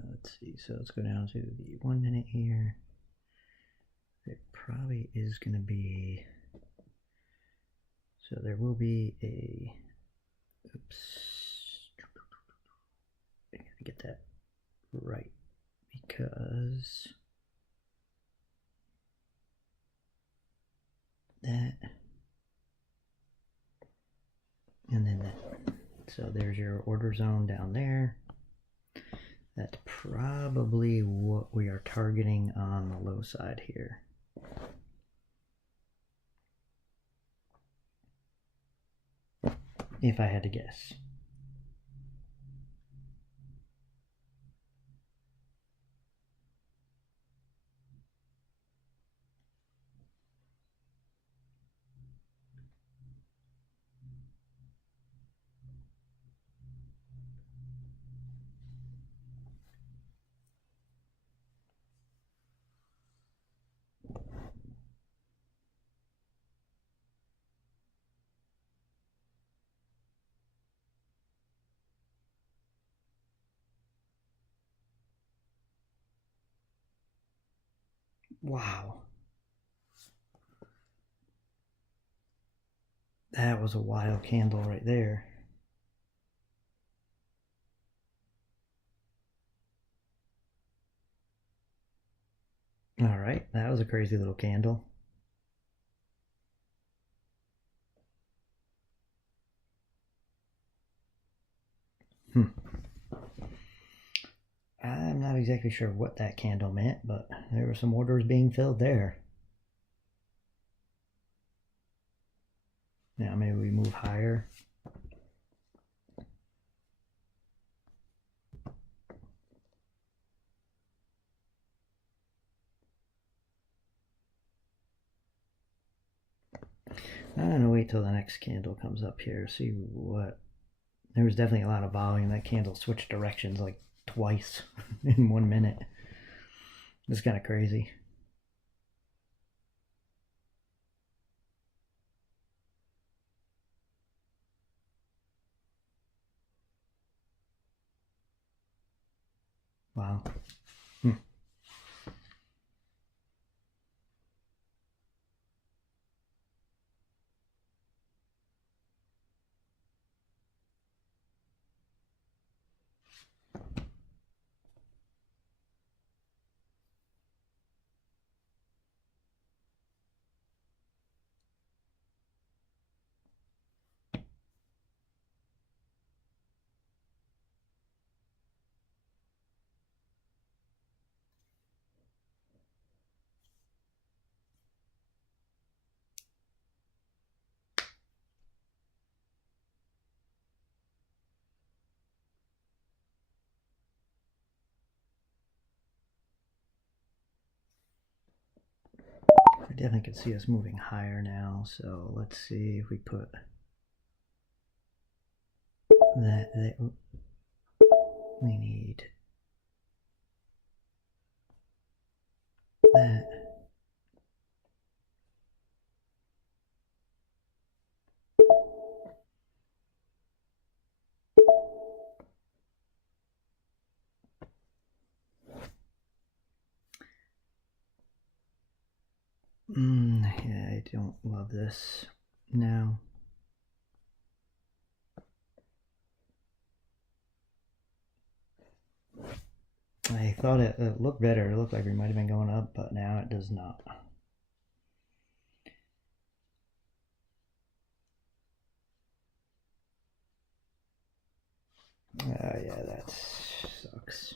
Let's see, so let's go down to the 1 minute here. It probably is going to be, so there will be a, oops, I gotta get that right, because that, and then that. So there's your order zone down there. That's probably what we are targeting on the low side here. If I had to guess. Wow. That was a wild candle right there. All right, that was a crazy little candle. I'm not exactly sure what that candle meant, but there were some orders being filled there. Now maybe we move higher. I'm gonna wait till the next candle comes up here, see what. There was definitely a lot of volume. That candle switched directions like twice in 1 minute. It's kind of crazy. Wow. I definitely could see us moving higher now, so let's see if we put that we need that. Yeah, I don't love this now. I thought it looked better. It looked like we might have been going up, but now it does not. Yeah, that sucks.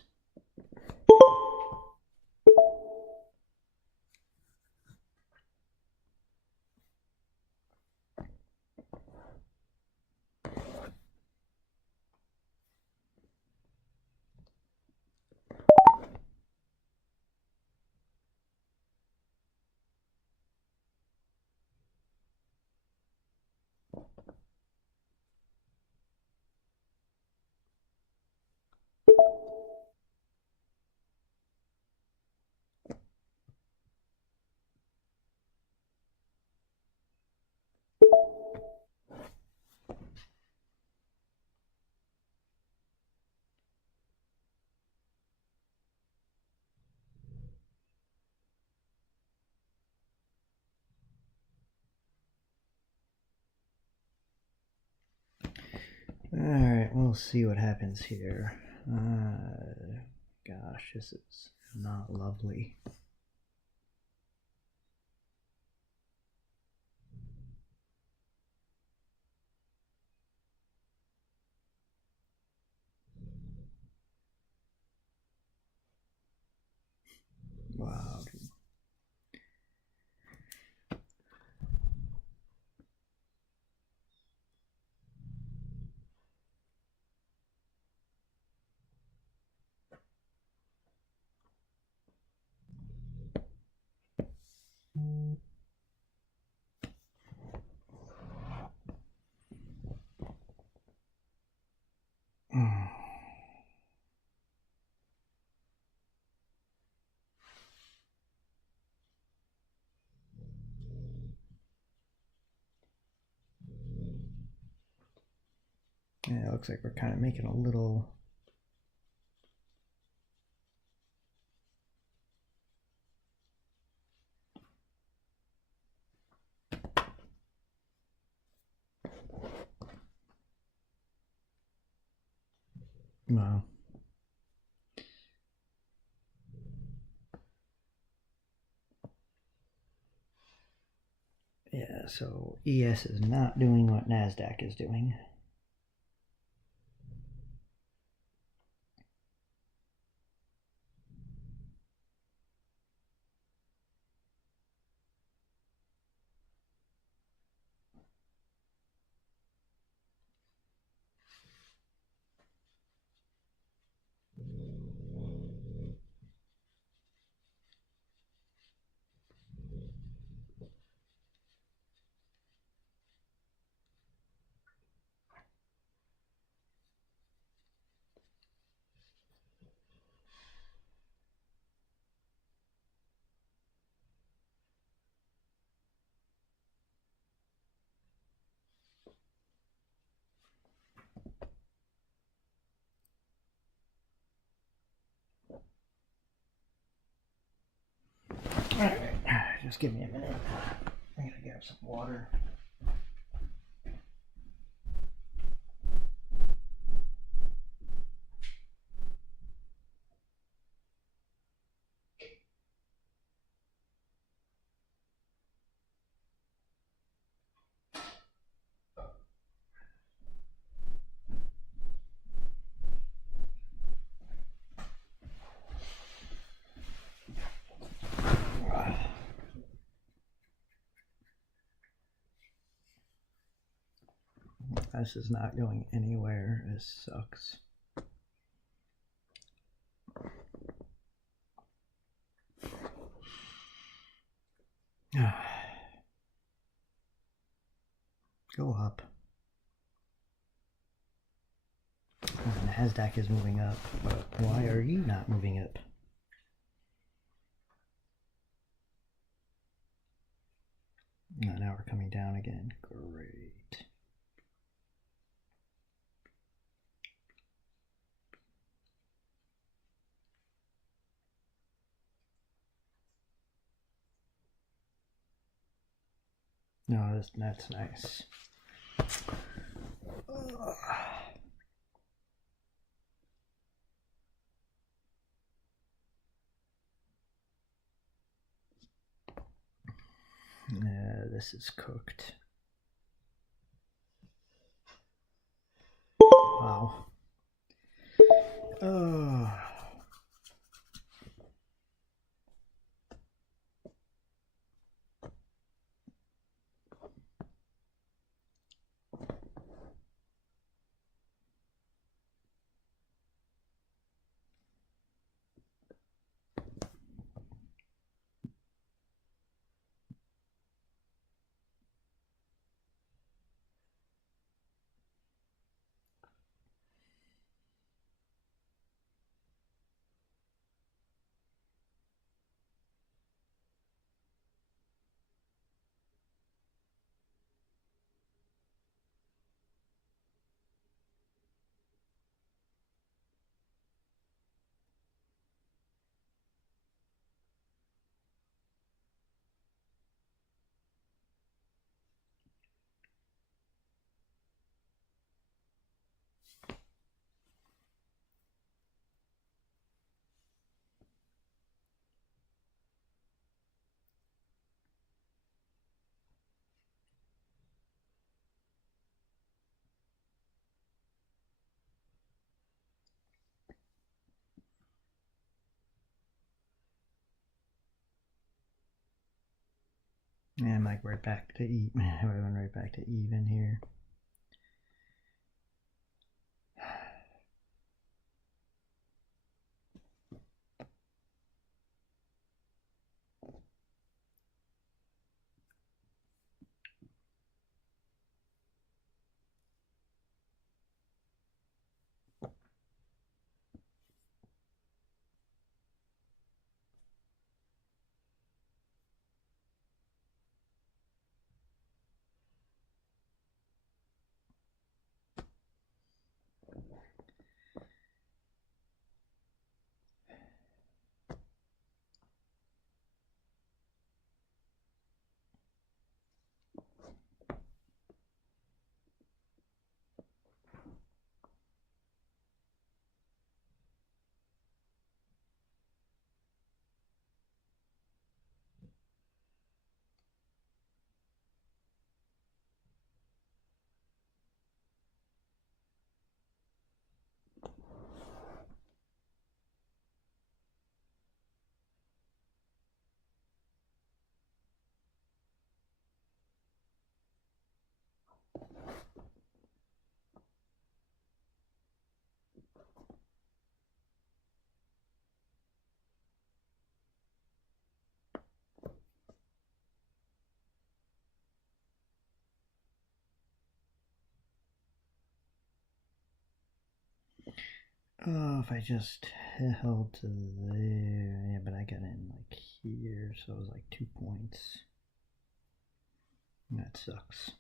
Alright, we'll see what happens here. Gosh, this is not lovely. Wow. Yeah, it looks like we're kind of making a little. Wow. So ES is not doing what NASDAQ is doing. Alright, just give me a minute. I'm gonna grab some water. This is not going anywhere. This sucks. Go up. NASDAQ is moving up, but why are you not moving up? Oh, now we're coming down again. Great. No, that's nice. This is cooked. Wow. Oh. Yeah, I might right back to even. We're going right back to even here. Oh, if I just held to there, yeah, but I got in like here, so it was like 2 points. That sucks.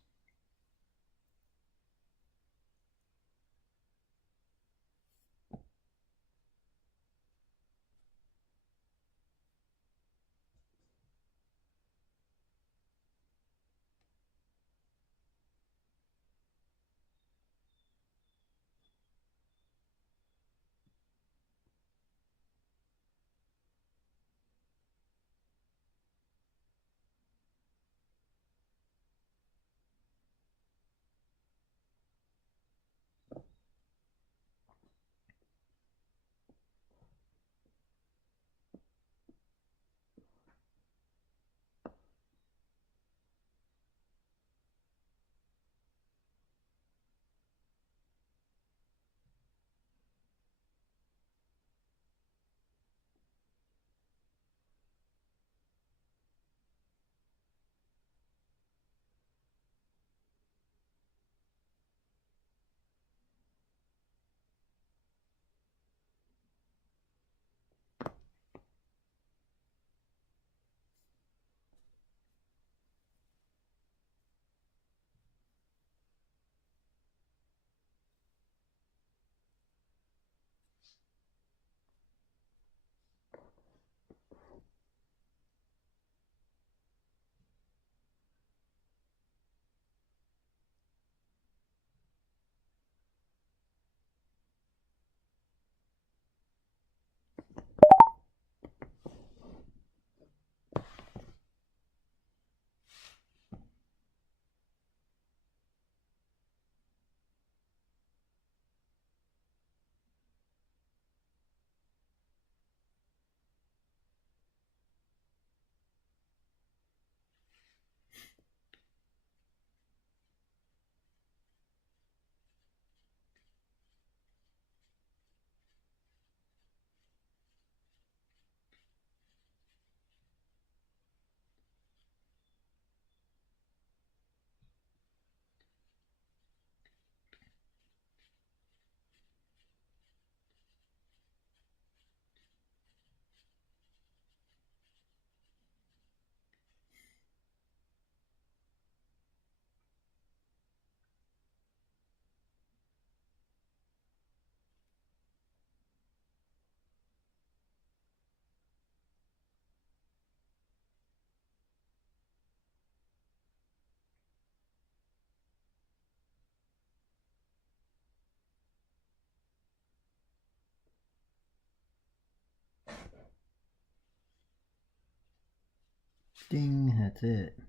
Ding, that's it.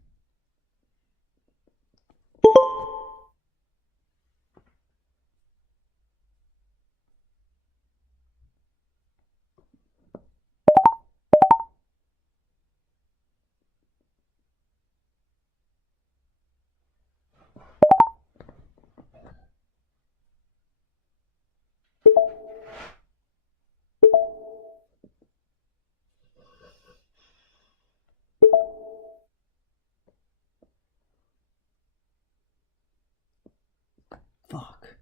Fuck.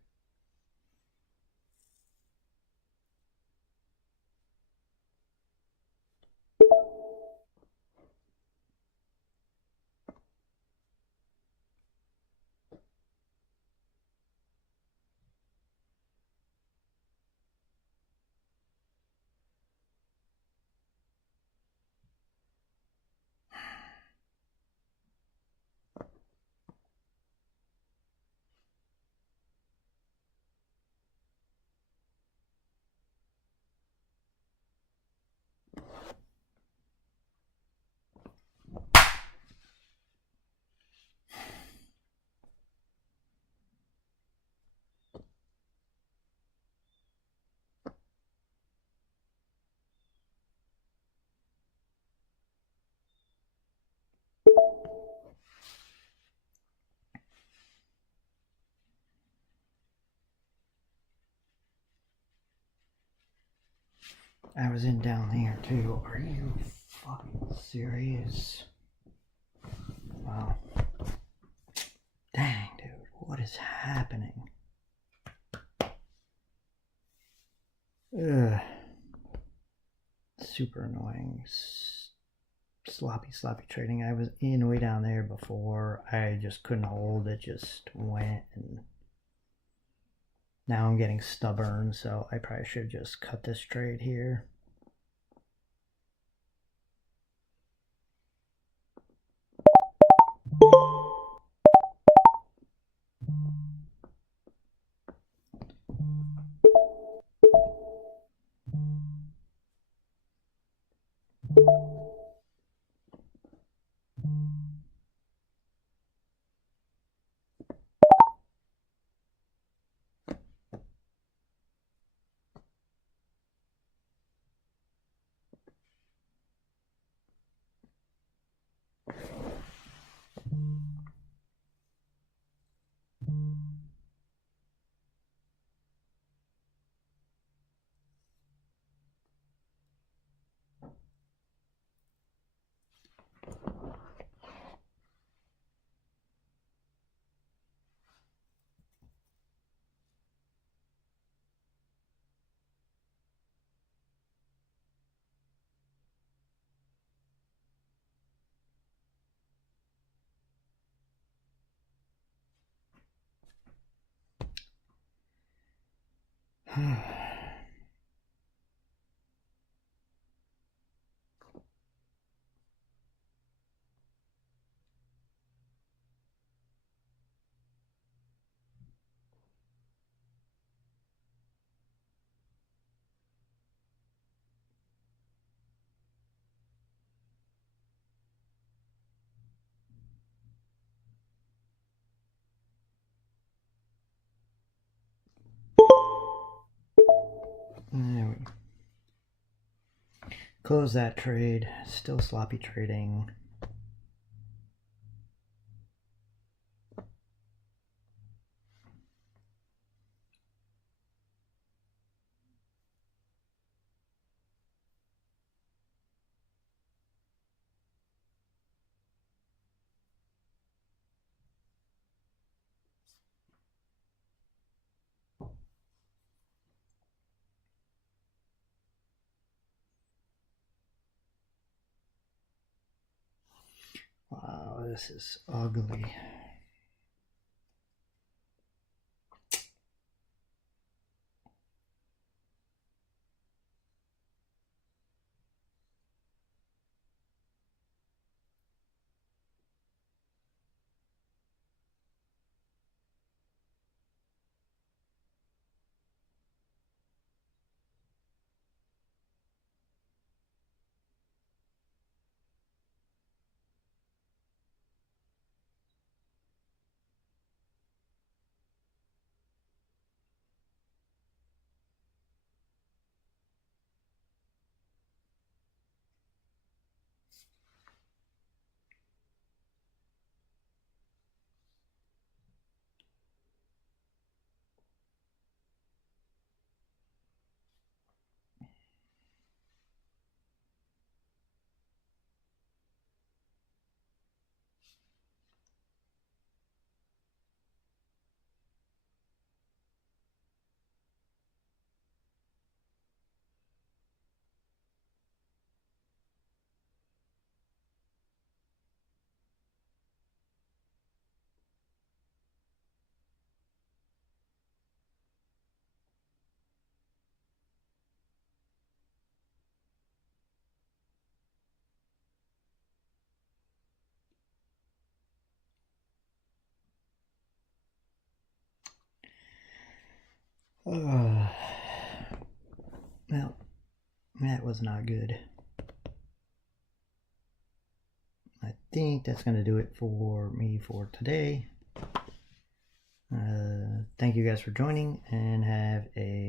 I was in down there too. Are you fucking serious? Wow. Dang, dude. What is happening? Ugh. Super annoying. Sloppy trading. I was in way down there before. I just couldn't hold. It just went, and now I'm getting stubborn, so I probably should just cut this trade here. There we close that trade. Still sloppy trading. Wow, this is ugly. Well, that was not good. I think that's going to do it for me for today. Thank you guys for joining, and have a